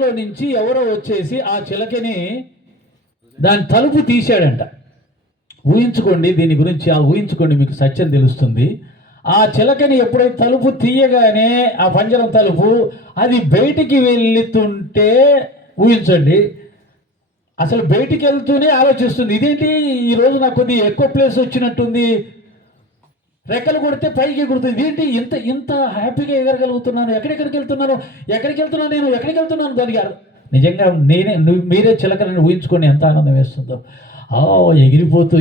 లో నుంచి ఎవరో వచ్చేసి ఆ చిలకని దాని తలుపు తీసాడంట. ఊహించుకోండి, దీని గురించి ఊహించుకోండి, మీకు సత్యం తెలుస్తుంది. ఆ చిలకని ఎప్పుడైతే తలుపు తీయగానే ఆ పంజరం తలుపు అది బయటికి వెళ్తుంటే ఊహించండి, అసలు బయటికి వెళ్తూనే ఆలోచిస్తుంది, ఇదేంటి ఈరోజు నాకు కొద్దిగా ఎక్కువ ప్లేస్ వచ్చినట్టుంది, రెక్కలు కొడితే పైకి ఎగురుతుంది, ఇదేంటి ఇంత ఇంత హ్యాపీగా ఎగరగలుగుతున్నాను, ఎక్కడికి వెళ్తున్నాను నేను ఎక్కడికి వెళ్తున్నాను దానికి నిజంగా మీరే చిలకలను ఊహించుకొని ఎంత ఆనందం వేస్తుందో. ఎగిరిపోతూ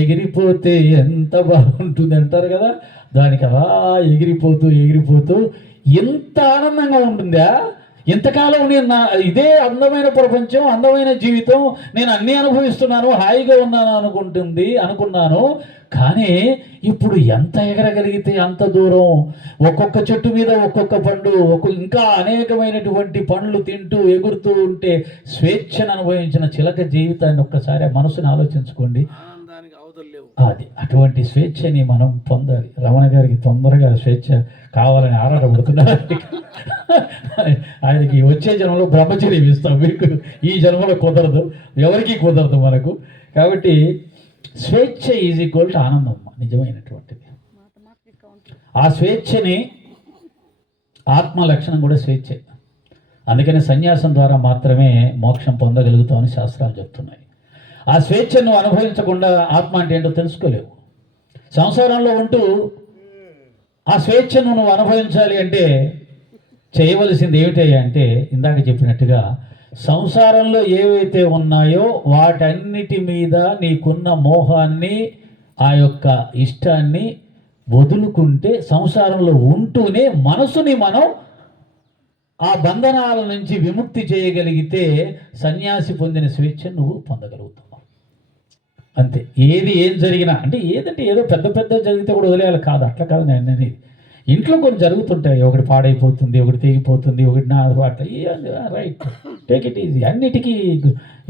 ఎగిరిపోతే ఎంత బాగుంటుంది అంటారు కదా, దానికి అలా ఎగిరిపోతూ ఎంత ఆనందంగా ఉంటుందా. ఇంతకాలం నేను ఇదే అందమైన ప్రపంచం, అందమైన జీవితం, నేను అన్నీ అనుభవిస్తున్నాను, హాయిగా ఉన్నాను అనుకున్నాను. కానీ ఇప్పుడు ఎంత ఎగరగలిగితే అంత దూరం, ఒక్కొక్క చెట్టు మీద ఒక్కొక్క పండు, ఇంకా అనేకమైనటువంటి పండ్లు తింటూ ఎగురుతూ ఉంటే స్వేచ్ఛను అనుభవించిన చిలక జీవితాన్ని ఒక్కసారి మనసుని ఆలోచించుకోండి. అది అటువంటి స్వేచ్ఛని మనం పొందాలి. రమణ గారికి తొందరగా స్వేచ్ఛ కావాలని ఆరాటపడుతున్నారు. ఆయనకి వచ్చే జన్మలో బ్రహ్మచర్యం ఇస్తాం, మీకు ఈ జన్మలో కుదరదు, ఎవరికి కుదరదు మనకు. కాబట్టి స్వేచ్ఛ ఈజ్ ఈక్వల్ టు ఆనందం, నిజమైనటువంటిది. ఆ స్వేచ్ఛని ఆత్మ లక్షణం కూడా స్వేచ్ఛే. అందుకని సన్యాసం ద్వారా మాత్రమే మోక్షం పొందగలుగుతామని శాస్త్రాలు చెప్తున్నాయి. ఆ స్వేచ్ఛను అనుభవించకుండా ఆత్మ అంటే ఏంటో తెలుసుకోలేవు. సంసారంలో ఉంటూ ఆ స్వేచ్ఛను నువ్వు అనుభవించాలి అంటే చేయవలసింది ఏమిటి అంటే, ఇందాక చెప్పినట్టుగా సంసారంలో ఏవైతే ఉన్నాయో వాటన్నిటి మీద నీకున్న మోహాన్ని, ఆ యొక్క ఇష్టాన్ని వదులుకుంటే, సంసారంలో ఉంటూనే మనసుని మనం ఆ బంధనాల నుంచి విముక్తి చేయగలిగితే సన్యాసి పొందిన స్వేచ్ఛ నువ్వు పొందగలుగుతావు. అంతే. ఏం జరిగినా అంటే ఏదో పెద్ద జరిగితే కూడా వదిలేయాలి కాదు, అట్లా కాదు. నేను ఇంట్లో కొన్ని జరుగుతుంటాయి, ఒకటి పాడైపోతుంది, ఒకటి తెగిపోతుంది, ఒకటి నా అట్లా, రైట్, టేక్ ఇట్ ఈజీ. అన్నిటికీ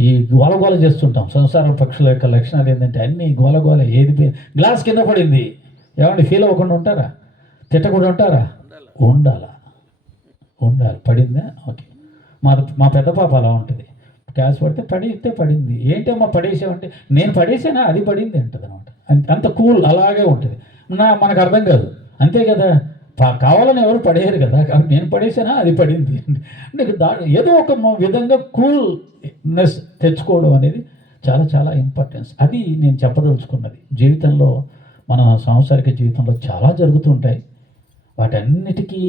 ఈ గోలగోల చేస్తుంటాం. సంసారం పక్షుల యొక్క లక్షణాలు ఏంటంటే అన్నీ గోలగోల. ఏది గ్లాస్ కింద పడింది, ఏమంటే ఫీల్ అవ్వకుండా ఉంటారా? తిట్టకుండా ఉంటారా? ఉండాలి. పడిందా? ఓకే. మా పెద్ద పాప అలా ఉంటుంది. గ్యాస్ పడితే పడింది, ఏంటమ్మా పడేసామంటే, నేను పడేసానా, అది పడింది అంటుంది అనమాట. అంత కూల్ అలాగే ఉంటుంది. మనకు అర్థం కాదు, అంతే కదా, కావాలని ఎవరు పడేయరు కదా, కాబట్టి నేను పడేసానా, అది పడింది అంటే ఏదో ఒక విధంగా కూల్నెస్ తెచ్చుకోవడం అనేది చాలా చాలా ఇంపార్టెన్స్. అది నేను చెప్పదలుచుకున్నది. జీవితంలో మన సాంసారిక జీవితంలో చాలా జరుగుతుంటాయి. వాటన్నిటికీ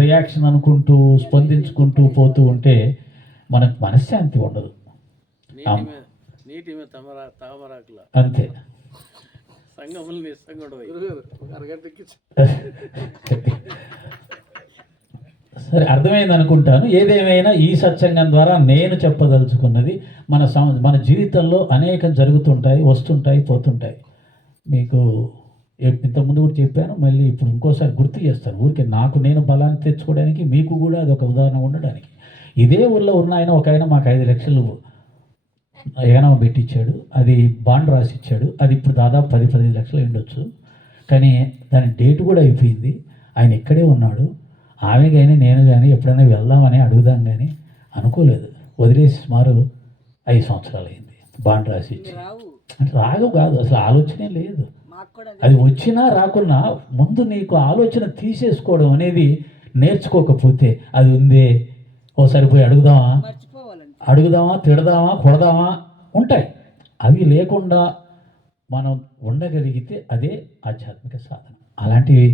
రియాక్షన్ అనుకుంటూ స్పందించుకుంటూ పోతూ ఉంటే మనకు మనశ్శాంతి ఉండదు. అంతే. సరే, అర్థమైంది అనుకుంటాను. ఏదేమైనా ఈ సత్సంగం ద్వారా నేను చెప్పదలుచుకున్నది, మన జీవితంలో అనేకం జరుగుతుంటాయి, వస్తుంటాయి, పోతుంటాయి. మీకు ఇంతకుముందు కూడా చెప్పాను, మళ్ళీ ఇప్పుడు ఇంకోసారి గుర్తు చేస్తాను. ఊరికే నేను బలాన్ని తెచ్చుకోవడానికి, మీకు కూడా అది ఒక ఉదాహరణ ఉండడానికి. ఇదే ఊళ్ళో ఉన్న ఒక ఆయన మాకు 5 లక్షలు ఏనవ పెట్టించాడు, అది బాండ్ రాసిచ్చాడు. అది ఇప్పుడు దాదాపు 10-15 లక్షలు ఉండొచ్చు. కానీ దాని డేట్ కూడా అయిపోయింది. ఆయన ఇక్కడే ఉన్నాడు. ఆమె కానీ నేను కానీ ఎప్పుడైనా వెళ్దామని అడుగుదాం కానీ అనుకోలేదు. వదిలేసి సుమారు 5 సంవత్సరాలు అయింది. బాండ్ రాసిచ్చి అంటే రాగం కాదు, అసలు ఆలోచనే లేదు. అది వచ్చినా రాకున్నా ముందు నీకు ఆలోచన తీసేసుకోవడం అనేది నేర్చుకోకపోతే, అది ఉందే ఓసారి పోయి అడుగుదామా, తిడదామా, కొడదామా ఉంటాయి. అవి లేకుండా మనం ఉండగలిగితే అదే ఆధ్యాత్మిక సాధన. అలాంటివి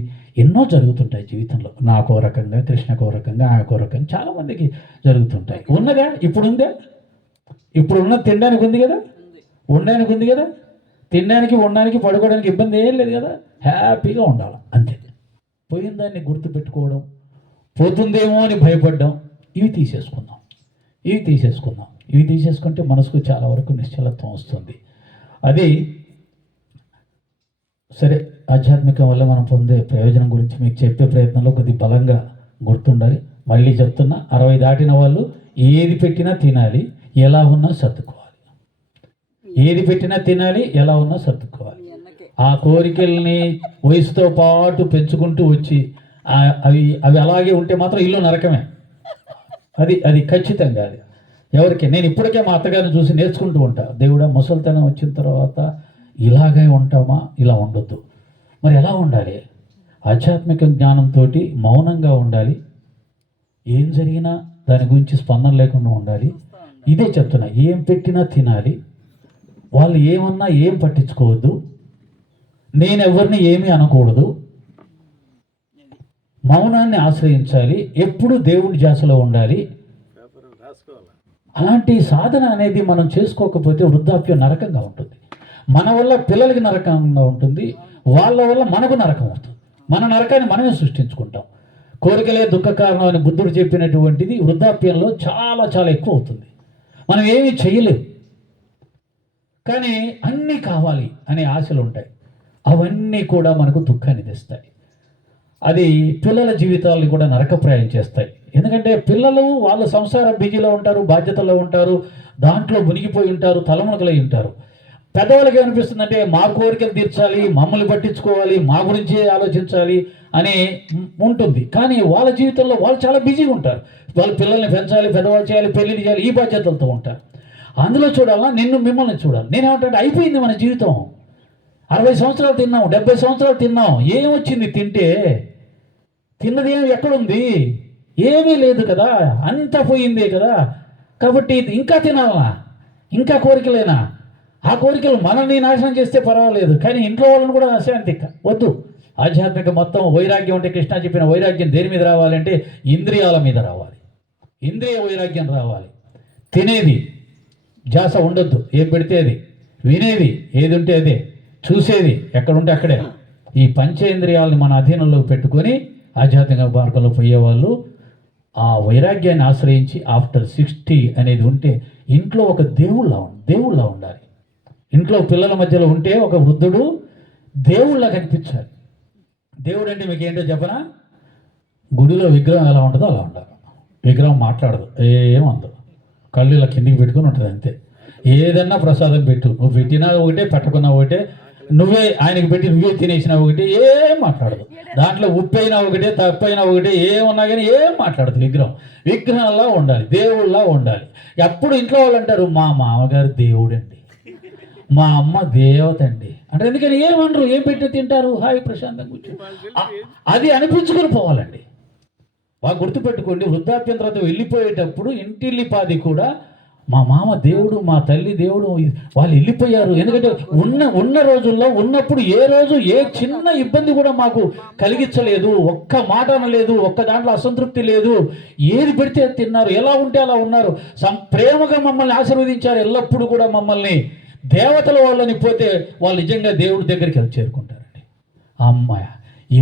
ఎన్నో జరుగుతుంటాయి జీవితంలో. నాకో రకంగా, కృష్ణకో రకంగా, ఆకో రకంగా చాలామందికి జరుగుతుంటాయి. ఉన్నదా? ఇప్పుడు ఉన్న తినడానికి ఉంది కదా, ఉండడానికి ఉంది కదా, తినడానికి, ఉండడానికి, పడుకోవడానికి ఇబ్బంది ఏం లేదు కదా, హ్యాపీగా ఉండాలి అంతే. పోయిన దాన్ని గుర్తుపెట్టుకోవడం, పోతుందేమో అని భయపడ్డం, ఇవి తీసేసుకుంటే మనసుకు చాలా వరకు నిశ్చలత్వం వస్తుంది. అది సరే. ఆధ్యాత్మికం వల్ల మనం పొందే ప్రయోజనం గురించి మీకు చెప్పే ప్రయత్నంలో కొద్ది బలంగా గుర్తుండాలి. మళ్ళీ చెప్తున్నా, 60 దాటిన వాళ్ళు ఏది పెట్టినా తినాలి, ఎలా ఉన్నా సర్దుకోవాలి. ఆ కోరికల్ని వయసుతో పాటు పెంచుకుంటూ వచ్చి అవి అలాగే ఉంటే మాత్రం ఇల్లు నరకమే. అది అది ఖచ్చితంగా అది ఎవరికి. నేను ఇప్పటికే మా అత్తగారిని చూసి నేర్చుకుంటూ ఉంటా. దేవుడా, ముసలితనం వచ్చిన తర్వాత ఇలాగే ఉంటామా? ఇలా ఉండొద్దు. మరి ఎలా ఉండాలి? ఆధ్యాత్మిక జ్ఞానంతో మౌనంగా ఉండాలి. ఏం జరిగినా దాని గురించి స్పందన లేకుండా ఉండాలి. ఇదే చెప్తున్నా, ఏం పెట్టినా తినాలి. వాళ్ళు ఏమన్నా ఏం పట్టించుకోవద్దు. నేను ఎవరిని ఏమీ అనకూడదు. మౌనాన్ని ఆశ్రయించాలి. ఎప్పుడు దేవుడి ధ్యాసలో ఉండాలి. అలాంటి సాధన అనేది మనం చేసుకోకపోతే వృద్ధాప్యం నరకంగా ఉంటుంది. మన వల్ల పిల్లలకి నరకంగా ఉంటుంది, వాళ్ళ వల్ల మనకు నరకం అవుతుంది. మన నరకాన్ని మనమే సృష్టించుకుంటాం. కోరికలే దుఃఖ కారణం అని బుద్ధుడు చెప్పినటువంటిది వృద్ధాప్యంలో చాలా చాలా ఎక్కువ అవుతుంది. మనం ఏమీ చేయలేం, కానీ అన్నీ కావాలి అనే ఆశలు ఉంటాయి. అవన్నీ కూడా మనకు దుఃఖాన్ని తెస్తాయి. అది పిల్లల జీవితాలను కూడా నరకప్రాయం చేస్తాయి. ఎందుకంటే పిల్లలు వాళ్ళ సంసార బిజీలో ఉంటారు, బాధ్యతల్లో ఉంటారు, దాంట్లో మునిగిపోయి ఉంటారు, తలమునకలై ఉంటారు. పెద్దవాళ్ళకి ఏమనిపిస్తుందంటే మా కోరికలు తీర్చాలి, మమ్మల్ని పట్టించుకోవాలి, మా గురించే ఆలోచించాలి అని ఉంటుంది. కానీ వాళ్ళ జీవితంలో వాళ్ళు చాలా బిజీగా ఉంటారు. వాళ్ళ పిల్లల్ని పెంచాలి, పెద్దవాళ్ళు చేయాలి, పెళ్ళిళ్ళు చేయాలి, ఈ బాధ్యతలతో ఉంటారు. అందులో చూడాలా, మిమ్మల్ని చూడాలి. నేనేమంటే అయిపోయింది మన జీవితం. 60 సంవత్సరాలు తిన్నాం, 70 సంవత్సరాలు తిన్నాం, ఏమొచ్చింది తింటే? తిన్నది ఏమి ఎక్కడుంది? ఏమీ లేదు కదా, అంతా పోయిందే కదా. కాబట్టి ఇంకా తినాలనా? ఇంకా కోరికలేనా? ఆ కోరికలు మనల్ని నాశనం చేస్తే పర్వాలేదు, కానీ ఇంట్లో వాళ్ళని కూడా అశాంతి వద్దు. ఆధ్యాత్మిక మొత్తం వైరాగ్యం అంటే కృష్ణ చెప్పిన వైరాగ్యం దేని మీద రావాలంటే ఇంద్రియాల మీద రావాలి. ఇంద్రియ వైరాగ్యం రావాలి. తినేది ధ్యాస ఉండొద్దు, ఏం పెడితే అది. వినేది ఏది ఉంటే అదే. చూసేది ఎక్కడుంటే అక్కడే. ఈ పంచేంద్రియాలను మన అధీనంలోకి పెట్టుకొని ఆధ్యాత్మిక మార్గంలో పోయేవాళ్ళు ఆ వైరాగ్యాన్ని ఆశ్రయించి ఆఫ్టర్ 60 అనేది ఉంటే ఇంట్లో ఒక దేవుళ్ళ ఉండాలి. ఇంట్లో పిల్లల మధ్యలో ఉంటే ఒక వృద్ధుడు దేవుళ్ళ కనిపించాలి. దేవుడు అంటే మీకు ఏంటో చెప్పనా? గుడిలో విగ్రహం ఎలా ఉంటుందో అలా ఉండాలి. విగ్రహం మాట్లాడదు, ఏమందు, కళ్ళు ఇలా కిందికి పెట్టుకుని ఉంటుంది అంతే. ఏదన్నా ప్రసాదం పెట్టు, నువ్వు పెట్టినా ఒకటే, పెట్టకున్నా ఒకటే, నువ్వే ఆయనకి పెట్టి నువ్వే తినేసినా ఒకటి, ఏం మాట్లాడదు. దాంట్లో ఉప్పు అయినా ఒకటే, తప్పు అయినా ఒకటే, ఏమున్నా కానీ ఏం మాట్లాడదు. విగ్రహంలా ఉండాలి, దేవుళ్ళలా ఉండాలి. ఎప్పుడు ఇంట్లో వాళ్ళు అంటారు మా మామగారు దేవుడండి, మా అమ్మ దేవత అండి అంటే. ఎందుకని ఏమనరు, ఏం పెట్టి తింటారు, హాయి ప్రశాంతంగా కూర్చొని. అది అనిపించుకొని పోవాలండి. బాగా గుర్తుపెట్టుకోండి, వృద్ధాప్యం తర్వాత వెళ్ళిపోయేటప్పుడు ఇంటిల్లిపాది కూడా మా మామ దేవుడు, మా తల్లి దేవుడు, వాళ్ళు వెళ్ళిపోయారు. ఎందుకంటే ఉన్న రోజుల్లో ఉన్నప్పుడు ఏ రోజు ఏ చిన్న ఇబ్బంది కూడా మాకు కలిగించలేదు, ఒక్క మాట అనలేదు, ఒక్క దాంట్లో అసంతృప్తి లేదు. ఏది పెడితే తిన్నారు, ఎలా ఉంటే అలా ఉన్నారు. ప్రేమగా మమ్మల్ని ఆశీర్వదించారు. ఎల్లప్పుడూ కూడా మమ్మల్ని దేవతల వాళ్ళని పోతే వాళ్ళు నిజంగా దేవుడి దగ్గరికి వెళ్ళి చేరుకుంటారండి. అమ్మాయ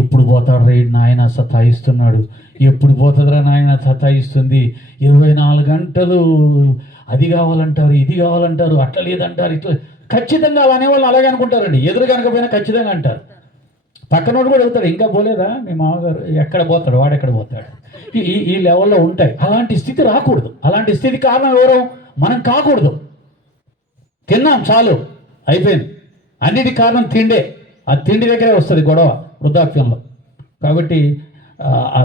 ఎప్పుడు పోతాడు రైడ్ నాయన సతాయిస్తున్నాడు, ఎప్పుడు పోతుందిరా నాయన సతాయిస్తుంది, 24 గంటలు అది కావాలంటారు, ఇది కావాలంటారు, అట్లా లేదంటారు, ఇట్లా. ఖచ్చితంగా అలా అనేవాళ్ళు అలాగే అనుకుంటారండి. ఎదురు కనుకపోయినా ఖచ్చితంగా అంటారు. పక్కనోడు కూడా వెళ్తాడు, ఇంకా పోలేదా మీ మామగారు, ఎక్కడ పోతాడు వాడు, ఎక్కడ పోతాడు, ఈ లెవెల్లో ఉంటాయి. అలాంటి స్థితి రాకూడదు. అలాంటి స్థితి కారణం ఎవరో మనం కాకూడదు. తిన్నాం చాలు, అయిపోయింది. అన్నిటి కారణం తిండే. ఆ తిండి దగ్గరే వస్తుంది గొడవ వృద్ధాప్యంలో. కాబట్టి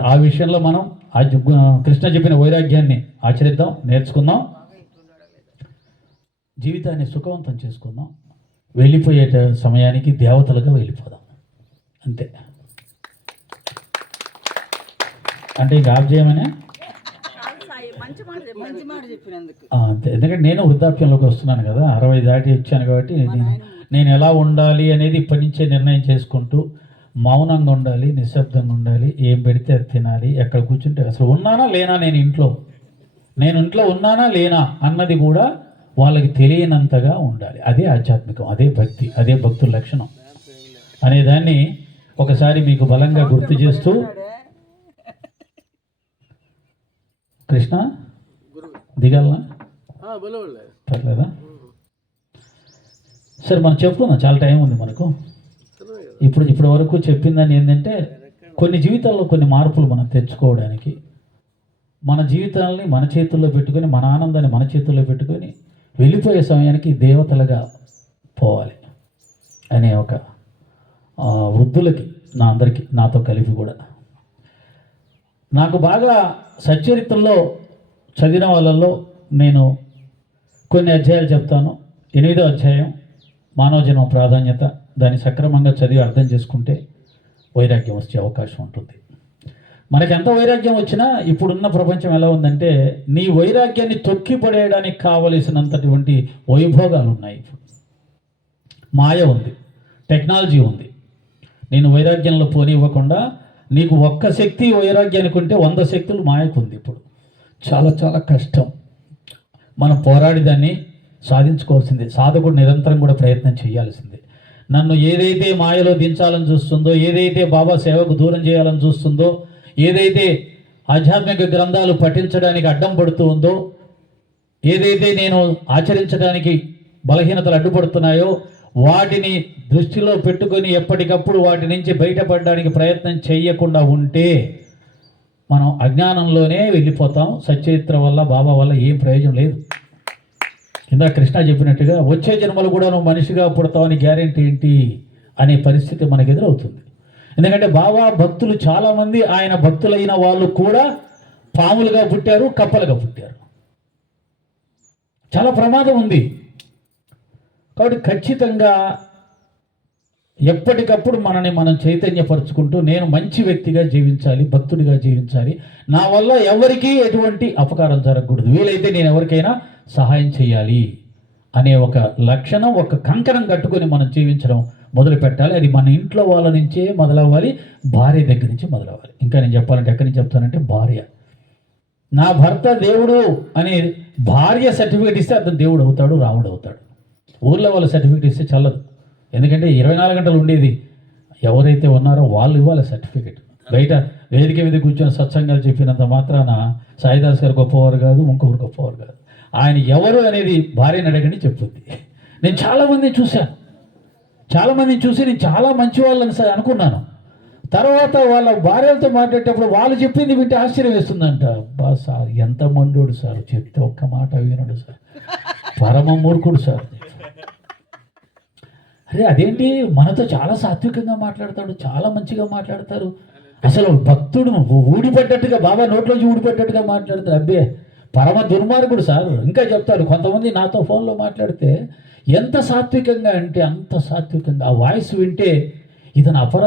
ఆ విషయంలో మనం కృష్ణ చెప్పిన వైరాగ్యాన్ని ఆచరిద్దాం, నేర్చుకుందాం, జీవితాన్ని సుఖవంతం చేసుకుందాం. వెళ్ళిపోయే సమయానికి దేవతలుగా వెళ్ళిపోదాం, అంతే. అంటే ఇంకా ఆఫ్ చేయమనే అంతే. ఎందుకంటే నేను వృద్ధాప్యంలోకి వస్తున్నాను కదా, 60 దాటి వచ్చాను. కాబట్టి నేను ఎలా ఉండాలి అనేది ఇప్పటి నుంచే నిర్ణయం చేసుకుంటూ మౌనంగా ఉండాలి, నిశ్శబ్దంగా ఉండాలి, ఏం పెడితే అది తినాలి, ఎక్కడ కూర్చుంటే అసలు ఉన్నానా లేనా, నేను ఇంట్లో ఉన్నానా లేనా అన్నది కూడా వాళ్ళకి తెలియనంతగా ఉండాలి. అదే ఆధ్యాత్మికం, అదే భక్తి, అదే భక్తుల లక్షణం అనేదాన్ని ఒకసారి మీకు బలంగా గుర్తు చేస్తూ, కృష్ణ దిగాలనా పర్లేదా? సరే, మనం చెప్పుకుందాం, చాలా టైం ఉంది మనకు. ఇప్పటి వరకు చెప్పిందని ఏంటంటే కొన్ని జీవితాల్లో కొన్ని మార్పులు మనం తెచ్చుకోవడానికి, మన జీవితాలని మన చేతుల్లో పెట్టుకొని, మన ఆనందాన్ని మన చేతుల్లో పెట్టుకొని వెళ్ళిపోయే సమయానికి దేవతలుగా పోవాలి అనే ఒక వృద్ధులకి, అందరికీ నాతో కలిపి కూడా నాకు బాగా సచ్చరిత్రలో చదివిన వాళ్ళల్లో నేను కొన్ని అధ్యాయాలు చెప్తాను. 8వ అధ్యాయం మానవ జన్మ ప్రాధాన్యత. దాన్ని సక్రమంగా చదివి అర్థం చేసుకుంటే వైరాగ్యం వచ్చే అవకాశం ఉంటుంది. మనకి ఎంత వైరాగ్యం వచ్చినా ఇప్పుడున్న ప్రపంచం ఎలా ఉందంటే నీ వైరాగ్యాన్ని తొక్కిపడేయడానికి కావలసినంతటువంటి వైభోగాలు ఉన్నాయి. మాయ ఉంది, టెక్నాలజీ ఉంది. నేను వైరాగ్యంలో పోనివ్వకుండా నీకు ఒక్క శక్తి వైరాగ్యానికి ఉంటే 100 శక్తులు మాయకు ఉంది. ఇప్పుడు చాలా చాలా కష్టం. మనం పోరాడి దాన్ని సాధించుకోవాల్సిందే. సాధకుడు నిరంతరం కూడా ప్రయత్నం చేయాల్సిందే. నన్ను ఏదైతే మాయలో దించాలని చూస్తుందో, ఏదైతే బాబా సేవకు దూరం చేయాలని చూస్తుందో, ఏదైతే ఆధ్యాత్మిక గ్రంథాలు పఠించడానికి అడ్డం పడుతూ ఉందో, ఏదైతే నేను ఆచరించడానికి బలహీనతలు అడ్డుపడుతున్నాయో వాటిని దృష్టిలో పెట్టుకొని ఎప్పటికప్పుడు వాటి నుంచి బయటపడడానికి ప్రయత్నం చేయకుండా ఉంటే మనం అజ్ఞానంలోనే వెళ్ళిపోతాం. సచ్చరిత్ర వల్ల బాబా వల్ల ఏం ప్రయోజనం లేదు. ఇందాక కృష్ణ చెప్పినట్టుగా వచ్చే జన్మలు కూడా నువ్వు మనిషిగా పుడతావని గ్యారెంటీ ఏంటి అనే పరిస్థితి మనకు ఎదురవుతుంది. ఎందుకంటే బాబా భక్తులు చాలామంది ఆయన భక్తులైన వాళ్ళు కూడా పాములుగా పుట్టారు, కప్పలుగా పుట్టారు. చాలా ప్రమాదం ఉంది. కాబట్టి ఖచ్చితంగా ఎప్పటికప్పుడు మనని మనం చైతన్యపరుచుకుంటూ నేను మంచి వ్యక్తిగా జీవించాలి, భక్తుడిగా జీవించాలి. నా వల్ల ఎవరికీ ఎటువంటి అపకారం జరగకూడదు, వీలైతే నేను ఎవరికైనా సహాయం చేయాలి అనే ఒక లక్షణం, ఒక కంకణం కట్టుకొని మనం జీవించడం మొదలు పెట్టాలి. అది మన ఇంట్లో వాళ్ళ నుంచే మొదలవ్వాలి, భార్య దగ్గర నుంచి మొదలవ్వాలి. ఇంకా నేను చెప్పాలంటే ఎక్కడి నుంచి చెప్తానంటే భార్య. నా భర్త దేవుడు అనే భార్య సర్టిఫికేట్ ఇస్తే అతను దేవుడు అవుతాడు, రాముడు అవుతాడు. ఊర్లో వాళ్ళ సర్టిఫికేట్ ఇస్తే చల్లదు. ఎందుకంటే 24 గంటలు ఉండేది ఎవరైతే ఉన్నారో వాళ్ళు ఇవ్వాలి సర్టిఫికేట్. బయట వేదిక మీద కూర్చొని సత్సంగాలు చెప్పినంత మాత్రాన సాయిదాస్ గారు గొప్పవారు కాదు, ఇంకొకరు గొప్పవారు కాదు. ఆయన ఎవరు అనేది భార్యని అడగని చెప్తుంది. నేను చాలామందిని చూశాను, చాలామందిని చూసి నేను చాలా మంచి వాళ్ళని అనుకున్నాను. తర్వాత వాళ్ళ భార్యలతో మాట్లాడేటప్పుడు వాళ్ళు చెప్పింది వింటే ఆశ్చర్యం వేస్తుందంట. అబ్బా సార్ ఎంత మండోడు సార్, చెప్తే ఒక్క మాట వినడు సార్, పరమ మూర్ఖుడు సార్. అరే అదేంటి, మనతో చాలా సాత్వికంగా మాట్లాడతాడు, చాలా మంచిగా మాట్లాడతారు, అసలు భక్తుడు ఊడిపడ్డట్టుగా బాబా నోట్లోంచి ఊడిపడ్డట్టుగా మాట్లాడతారు. అబ్బే పరమ దుర్మార్గుడు సార్. ఇంకా చెప్తారు కొంతమంది నాతో ఫోన్లో మాట్లాడితే ఎంత సాత్వికంగా అంటే అంత సాత్వికంగా. ఆ వాయిస్ వింటే ఇతను అపర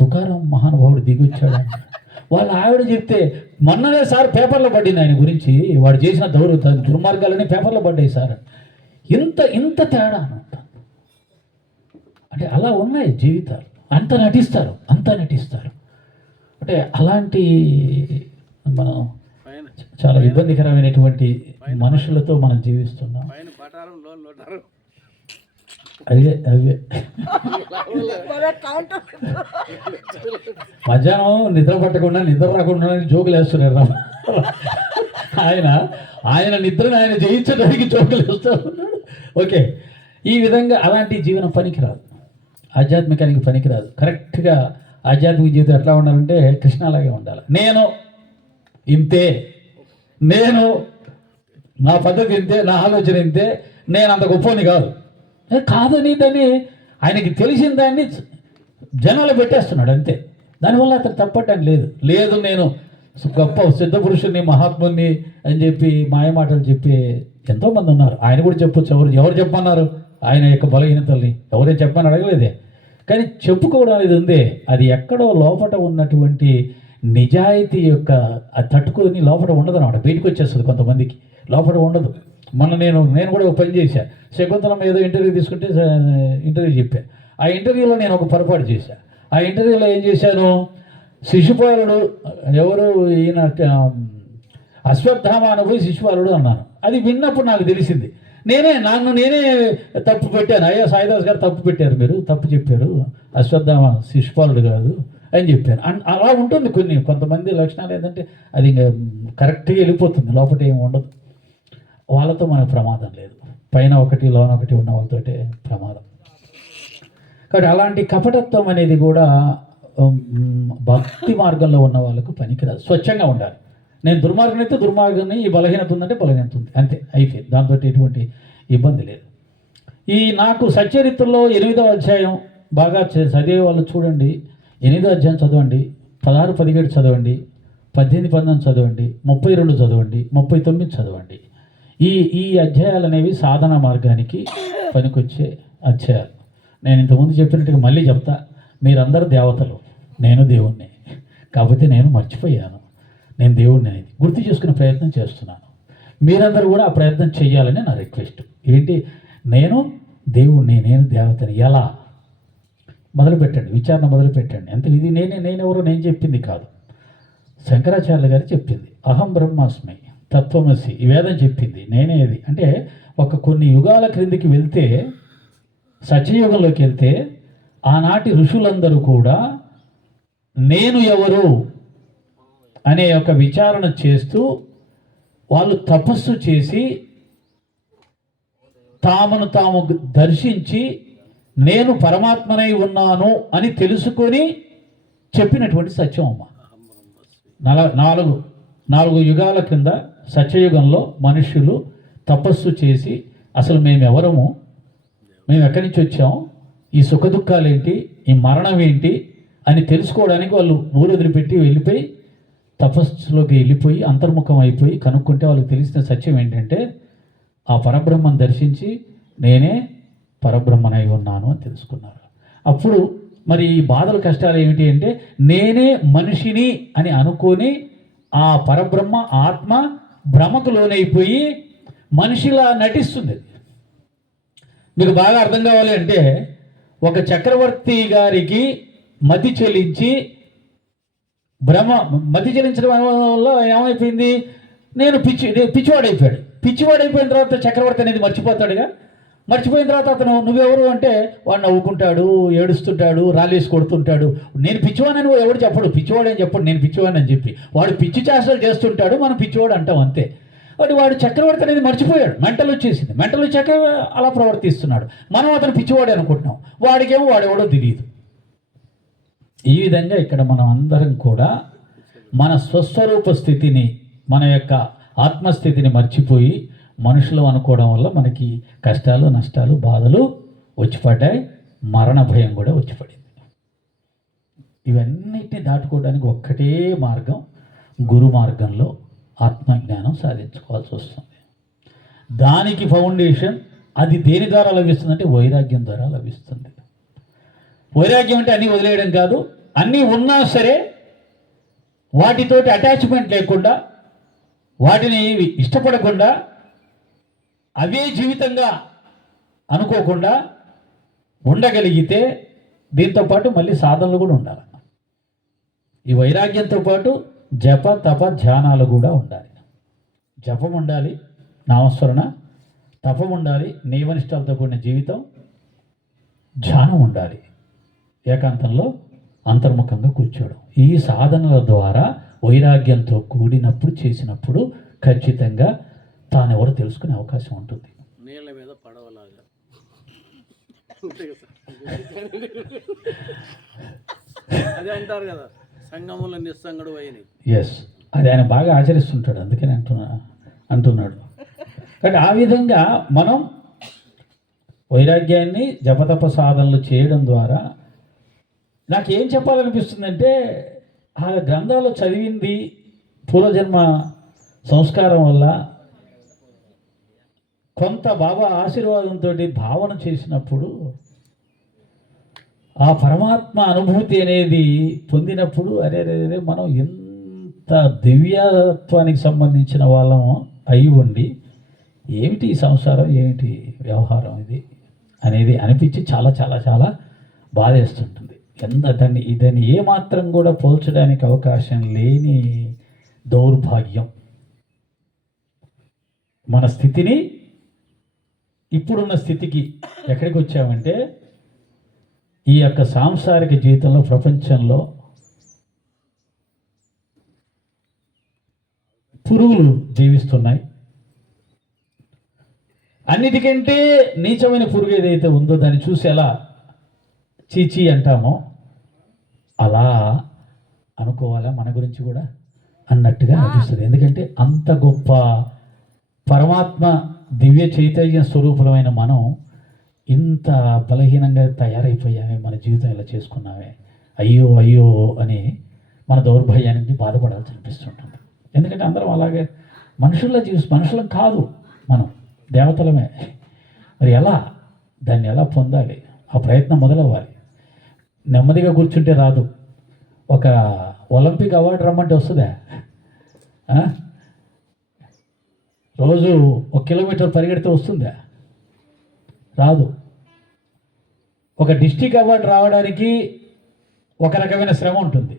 తుకారం మహానుభావుడు దిగొచ్చాడు. వాళ్ళ ఆవిడ చెప్తే మొన్ననే సార్ పేపర్లో పడింది ఆయన గురించి, వాడు చేసిన దుర్మార్గాలని పేపర్లో పడ్డాయి సార్. ఇంత ఇంత తేడా అంటే అలా ఉన్నాయి జీవితాలు. అంత నటిస్తారు. అంటే అలాంటి మనం చాలా ఇబ్బందికరమైనటువంటి మనుషులతో మనం జీవిస్తున్నాం. అవే మధ్యాహ్నం నిద్ర పట్టకుండా నిద్ర రాకుండా జోకులు వేస్తున్నారు. ఆయన నిద్రను ఆయన జయించడానికి జోకులు వేస్తూ ఉన్నాడు. ఓకే, ఈ విధంగా అలాంటి జీవనం పనికిరాదు, ఆధ్యాత్మికానికి పనికిరాదు. కరెక్ట్గా ఆధ్యాత్మిక జీవితం ఎట్లా ఉండాలంటే కృష్ణలాగే ఉండాలి. నేను ఇంతే, నేను నా పద్ధతి ఇంతే, నా ఆలోచన ఇంతే, నేను అంత గొప్పని కాదని దాన్ని ఆయనకి తెలిసిన దాన్ని జనాలు పెట్టేస్తున్నాడు అంతే. దానివల్ల అతను తప్పటం లేదు నేను గొప్ప సిద్ధ పురుషుని, మహాత్ముని అని చెప్పి మాయమాటలు చెప్పి ఎంతోమంది ఉన్నారు. ఆయన కూడా చెప్పొచ్చు. ఎవరు చెప్పమన్నారు ఆయన యొక్క బలహీనతల్ని? ఎవరైనా చెప్పని అడగలేదే. కానీ చెప్పుకోవడం అనేది ఉందే, అది ఎక్కడో లోపట ఉన్నటువంటి నిజాయితీ యొక్క అది తట్టుకొని లోపల ఉండదు అన్నమాట. బయటకు వచ్చేస్తుంది కొంతమందికి, లోపల ఉండదు. నేను కూడా ఒక పని చేశాను. శకుంతలం ఏదో ఇంటర్వ్యూ తీసుకుంటే ఇంటర్వ్యూ చెప్పాను. ఆ ఇంటర్వ్యూలో నేను ఒక పొరపాటు చేశాను. ఆ ఇంటర్వ్యూలో ఏం చేశాను, శిశుపాలుడు ఎవరు, ఈయన అశ్వత్థామ అనబోయి శిశుపాలుడు అన్నాను. అది విన్నప్పుడు నాకు తెలిసింది, నేనే తప్పు పెట్టాను. అయ్యా సాయిదాస్ గారు తప్పు పెట్టారు, మీరు తప్పు చెప్పారు, అశ్వత్థామ శిశుపాలుడు కాదు అని చెప్పాను. అలా ఉంటుంది కొంతమంది లక్షణాలు. ఏంటంటే అది ఇంకా కరెక్ట్గా వెళ్ళిపోతుంది, లోపల ఏమి ఉండదు. వాళ్ళతో మనకు ప్రమాదం లేదు, పైన ఒకటి లోన ఒకటి ఉన్న వాళ్ళతోటే ప్రమాదం. కాబట్టి అలాంటి కపటత్వం అనేది కూడా భక్తి మార్గంలో ఉన్న వాళ్ళకు పనికిరాదు. స్వచ్ఛంగా ఉండాలి. నేను దుర్మార్గనైతే దుర్మార్గాన్ని, ఈ బలహీనత ఉందంటే బలహీనత ఉంది, అంతే, అయిపోయింది. దాంతో ఎటువంటి ఇబ్బంది లేదు. ఈ నాకు సచ్చరిత్రలో 8వ అధ్యాయం బాగా చదివే వాళ్ళు చూడండి, 8వ అధ్యాయం చదవండి, 16, 17 చదవండి, 18, 19 చదవండి, 32 చదవండి, 39 చదవండి. ఈ ఈ అధ్యాయాలు అనేవి సాధన మార్గానికి పనికొచ్చే అధ్యాయాలు. నేను ఇంతకుముందు చెప్పినట్టుగా మళ్ళీ చెప్తా, మీరందరూ దేవతలు, నేను దేవుణ్ణి. కాకపోతే నేను మర్చిపోయాను, నేను దేవుణ్ణి అనేది గుర్తు చేసుకునే ప్రయత్నం చేస్తున్నాను. మీరందరూ కూడా ఆ ప్రయత్నం చేయాలని నా రిక్వెస్ట్. ఏంటి, నేను దేవుణ్ణి, నేను దేవతని. ఎలా మొదలుపెట్టండి, విచారణ మొదలుపెట్టండి. అంతే. ఇది నేనెవరో నేను చెప్పింది కాదు, శంకరాచార్యులు గారు చెప్పింది. అహం బ్రహ్మాస్మి, తత్వమసి, ఈ వేదం చెప్పింది. నేనేది అంటే కొన్ని యుగాల క్రిందికి వెళ్తే, సత్యయుగంలోకి వెళ్తే, ఆనాటి ఋషులందరూ కూడా నేను ఎవరు అనే ఒక విచారణ చేస్తూ వాళ్ళు తపస్సు చేసి తామును తాము దర్శించి నేను పరమాత్మనై ఉన్నాను అని తెలుసుకొని చెప్పినటువంటి సత్యం అమ్మ. నాలుగు యుగాల కింద సత్యయుగంలో మనుష్యులు తపస్సు చేసి అసలు మేము ఎక్కడి నుంచి వచ్చాము, ఈ సుఖదుఖాలు ఏంటి, ఈ మరణం ఏంటి అని తెలుసుకోవడానికి వాళ్ళు ఊరు వదిలిపెట్టి వెళ్ళిపోయి తపస్సులోకి వెళ్ళిపోయి అంతర్ముఖం అయిపోయి కనుక్కుంటే వాళ్ళకి తెలిసిన సత్యం ఏంటంటే ఆ పరబ్రహ్మను దర్శించి నేనే పరబ్రహ్మనై ఉన్నాను అని తెలుసుకున్నారు. అప్పుడు మరి ఈ బాధలు కష్టాలు ఏమిటి అంటే నేనే మనిషిని అని అనుకొని ఆ పరబ్రహ్మ ఆత్మ భ్రమకు లోనైపోయి మనిషిలా నటిస్తుంది. మీకు బాగా అర్థం కావాలి అంటే ఒక చక్రవర్తి గారికి మతి చెలించి మతి చెలించడం వల్ల ఏమైపోయింది, నేను పిచ్చివాడైపోయాడు. పిచ్చివాడైపోయిన తర్వాత చక్రవర్తి అనేది మర్చిపోతాడుగా. మర్చిపోయిన తర్వాత అతను నువ్వెవరు అంటే వాడు నవ్వుకుంటాడు, ఏడుస్తుంటాడు, రాలేసి కొడుతుంటాడు. నేను పిచ్చివాడని ఎవడు చెప్పడు, పిచ్చివాడని చెప్పడు, నేను పిచ్చివాడని చెప్పి వాడు పిచ్చి చేష్టలు చేస్తుంటాడు, మనం పిచ్చివాడు అంటాం అంతే. వాడు చక్రవర్తి అనేది మర్చిపోయాడు, మెంటల్ వచ్చేసింది. మెంటల్ వచ్చాక అలా ప్రవర్తిస్తున్నాడు. మనం అతను పిచ్చివాడే అనుకుంటున్నాం, వాడికేమో వాడెవడో తెలియదు. ఈ విధంగా ఇక్కడ మనం అందరం కూడా మన స్వస్వరూప స్థితిని, మన యొక్క ఆత్మస్థితిని మర్చిపోయి మనుషులు అనుకోవడం వల్ల మనకి కష్టాలు, నష్టాలు, బాధలు వచ్చిపడ్డాయి. మరణ భయం కూడా వచ్చిపడింది. ఇవన్నిటిని దాటుకోవడానికి ఒక్కటే మార్గం, గురు మార్గంలో ఆత్మజ్ఞానం సాధించుకోవాల్సి వస్తుంది. దానికి ఫౌండేషన్ అది దేని ద్వారా లభిస్తుందంటే వైరాగ్యం ద్వారా లభిస్తుంది. వైరాగ్యం అంటే అన్నీ వదిలేయడం కాదు, అన్నీ ఉన్నా సరే వాటితోటి అటాచ్మెంట్ లేకుండా, వాటిని ఇష్టపడకుండా, అవే జీవితంగా అనుకోకుండా ఉండగలిగితే దీంతో పాటు మళ్ళీ సాధనలు కూడా ఉండాలి. ఈ వైరాగ్యంతో పాటు జప తప ధ్యానాలు కూడా ఉండాలి. జపం ఉండాలి, నామస్మరణ, తపం ఉండాలి, నియమనిష్టాలతో కూడిన జీవితం, ధ్యానం ఉండాలి, ఏకాంతంలో అంతర్ముఖంగా కూర్చోవడం. ఈ సాధనల ద్వారా వైరాగ్యంతో కూడినప్పుడు చేసినప్పుడు ఖచ్చితంగా తానెవరో తెలుసుకునే అవకాశం ఉంటుంది. నీళ్ళ మీద పడవలాగా అదే అంటారు కదా, సంగముల నిస్సంగడు అయిన. ఎస్, అది ఆయన బాగా ఆచరిస్తుంటాడు, అందుకని అంటున్నాడు. కాబట్టి ఆ విధంగా మనం వైరాగ్యాన్ని జపతప సాధనలు చేయడం ద్వారా నాకేం చెప్పాలనిపిస్తుందంటే ఆ గ్రంథాలు చదివింది పూర్వజన్మ సంస్కారం వల్ల కొంత బాబా ఆశీర్వాదంతో భావన చేసినప్పుడు ఆ పరమాత్మ అనుభూతి అనేది పొందినప్పుడు అరే మనం ఎంత దివ్యత్వానికి సంబంధించిన వాళ్ళం అయి ఉండి ఏమిటి ఈ సంసారం, ఏమిటి వ్యవహారం ఇది అనేది అనిపించి చాలా చాలా చాలా బాధేస్తుంటుంది. దాన్ని ఏమాత్రం కూడా పోల్చడానికి అవకాశం లేని దౌర్భాగ్యం. మన స్థితిని ఇప్పుడున్న స్థితికి ఎక్కడికి వచ్చామంటే ఈ యొక్క సాంసారిక జీవితంలో, ప్రపంచంలో పురుగులు జీవిస్తున్నాయి. అన్నిటికంటే నీచమైన పురుగు ఏదైతే ఉందో దాన్ని చూసి ఎలా చీచీ అంటామో అలా అనుకోవాలా మన గురించి కూడా అన్నట్టుగా అనిపిస్తుంది. ఎందుకంటే అంత గొప్ప పరమాత్మ దివ్య చైతన్య స్వరూపమైన మనం ఇంత బలహీనంగా తయారైపోయామే, మన జీవితం ఇలా చేసుకున్నామే, అయ్యో అయ్యో అని మన దౌర్భాగ్యానికి బాధపడాల్సి అనిపిస్తుంటుంది. ఎందుకంటే అందరం అలాగే మనుషులం కాదు, మనం దేవతలమే. మరి ఎలా దాన్ని ఎలా పొందాలి? ఆ ప్రయత్నం మొదలవ్వాలి. నెమ్మదిగా కూర్చుంటే రాదు. ఒక ఒలింపిక్ అవార్డు రమ్మంటే వస్తుందా? రోజు 1 కిలోమీటర్ పరిగెడితే వస్తుందా? రాదు. ఒక డిస్టిక్ అవార్డు రావడానికి ఒక రకమైన శ్రమ ఉంటుంది,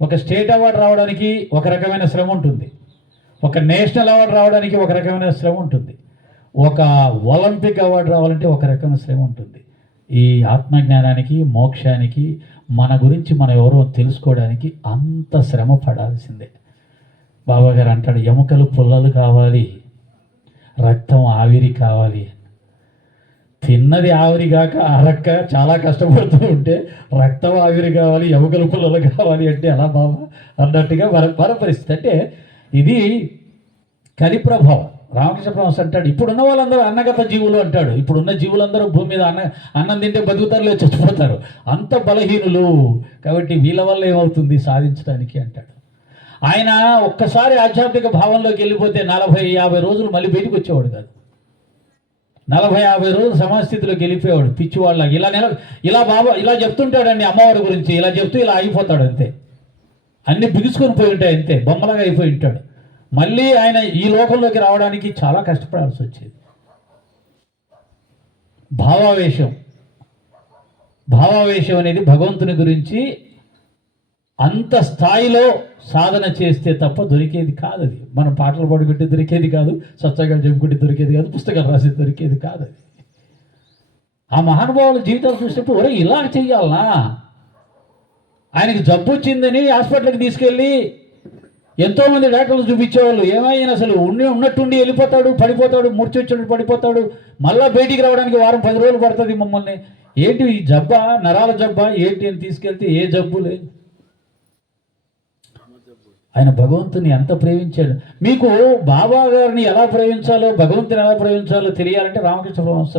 ఒక స్టేట్ అవార్డు రావడానికి ఒక రకమైన శ్రమ ఉంటుంది, ఒక నేషనల్ అవార్డు రావడానికి ఒక రకమైన శ్రమ ఉంటుంది, ఒక ఒలింపిక్ అవార్డు రావాలంటే ఒక రకమైన శ్రమ ఉంటుంది. ఈ ఆత్మజ్ఞానానికి, మోక్షానికి, మన గురించి మనం ఎవరో తెలుసుకోవడానికి అంత శ్రమ పడాల్సిందే. బాబాగారు అంటాడు, ఎముకలు పుల్లలు కావాలి, రక్తం ఆవిరి కావాలి. తిన్నది ఆవిరిగాక అరక్క చాలా కష్టపడుతూ ఉంటే రక్తం ఆవిరి కావాలి, ఎముకలు పుల్లలు కావాలి అంటే ఎలా బాబా అన్నట్టుగా మన పరిస్థితి. అంటే ఇది కలి ప్రభావం. రామకృష్ణ పరమహంస అంటాడు, ఇప్పుడున్న వాళ్ళందరూ అన్నగత జీవులు అంటాడు. ఇప్పుడున్న జీవులందరూ భూమి మీద అన్నం తింటే బతుకుతారులే, చచ్చిపోతారు, అంత బలహీనులు. కాబట్టి వీళ్ళ వల్ల ఏమవుతుంది సాధించడానికి అంటాడు. ఆయన ఒక్కసారి ఆధ్యాత్మిక భావంలోకి వెళ్ళిపోతే 40-50 రోజులు మళ్ళీ బయటకు వచ్చేవాడు కాదు. 40-50 రోజులు సమాజస్థితిలోకి వెళ్ళిపోయేవాడు పిచ్చివాళ్ళ. ఇలా బాబా ఇలా చెప్తుంటాడండి అమ్మవారి గురించి, ఇలా చెప్తూ ఇలా అయిపోతాడు అంతే. అన్నీ బిగుసుకొని పోయి ఉంటాయి అంతే, బొమ్మలాగా అయిపోయి ఉంటాడు. మళ్ళీ ఆయన ఈ లోకంలోకి రావడానికి చాలా కష్టపడాల్సి వచ్చేది. భావావేశం అనేది భగవంతుని గురించి అంత స్థాయిలో సాధన చేస్తే తప్ప దొరికేది కాదు. అది మనం పాటలు పాడుకుంటే దొరికేది కాదు, సత్సంగాలు చెప్పుకుంటే దొరికేది కాదు, పుస్తకాలు రాసి దొరికేది కాదు. అది ఆ మహానుభావుల జీవితాలు చూసినప్పుడు ఒరే ఇలా చెయ్యాలనా? ఆయనకి జబ్బు వచ్చిందని హాస్పిటల్కి తీసుకెళ్ళి ఎంతోమంది డాక్టర్లు చూపించేవాళ్ళు. ఏమైనా అసలు ఉన్నట్టుండి వెళ్ళిపోతాడు, పడిపోతాడు, మూర్చొచ్చినట్టు పడిపోతాడు, మళ్ళీ బయటికి రావడానికి 10 రోజులు పడుతుంది. మమ్మల్ని ఏంటి ఈ జబ్బా, నరాల జబ్బా ఏంటి అని తీసుకెళ్తే ఏ జబ్బు లేదు. ఆయన భగవంతుని ఎంత ప్రేమించాడు. మీకు బాబా గారిని ఎలా ప్రేమించాలో, భగవంతుని ఎలా ప్రేమించాలో తెలియాలంటే రామకృష్ణ పరమహంస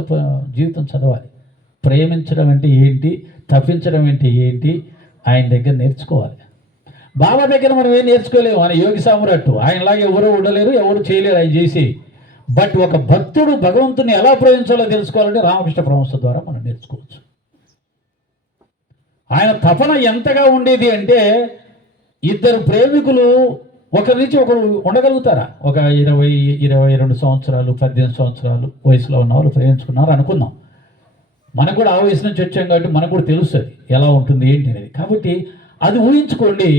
జీవితం చదవాలి. ప్రేమించడం అంటే ఏంటి, తప్పించడం అంటే ఏంటి, ఆయన దగ్గర నేర్చుకోవాలి. బాబా దగ్గర మనం ఏం నేర్చుకోలేము. ఆయన యోగి సామ్రాట్టు, ఆయనలాగా ఎవరూ ఉండలేరు, ఎవరు చేయలేరు ఆయన చేసి. బట్ ఒక భక్తుడు భగవంతుని ఎలా ప్రేమించాలో తెలుసుకోవాలంటే రామకృష్ణ పరమహంస ద్వారా మనం నేర్చుకోవచ్చు. ఆయన తపన ఎంతగా ఉండేది అంటే, ఇద్దరు ప్రేమికులు ఒకరి నుంచి ఒకరు ఉండగలుగుతారా? ఒక 20-22 సంవత్సరాలు, 18 సంవత్సరాలు వయసులో ఉన్న వాళ్ళు ప్రేమించుకున్నారు అనుకుందాం. మనకు కూడా ఆ వయసు నుంచి వచ్చాం కాబట్టి మనకు కూడా తెలుస్తుంది ఎలా ఉంటుంది ఏంటి అనేది. కాబట్టి అది ఊహించుకోండి.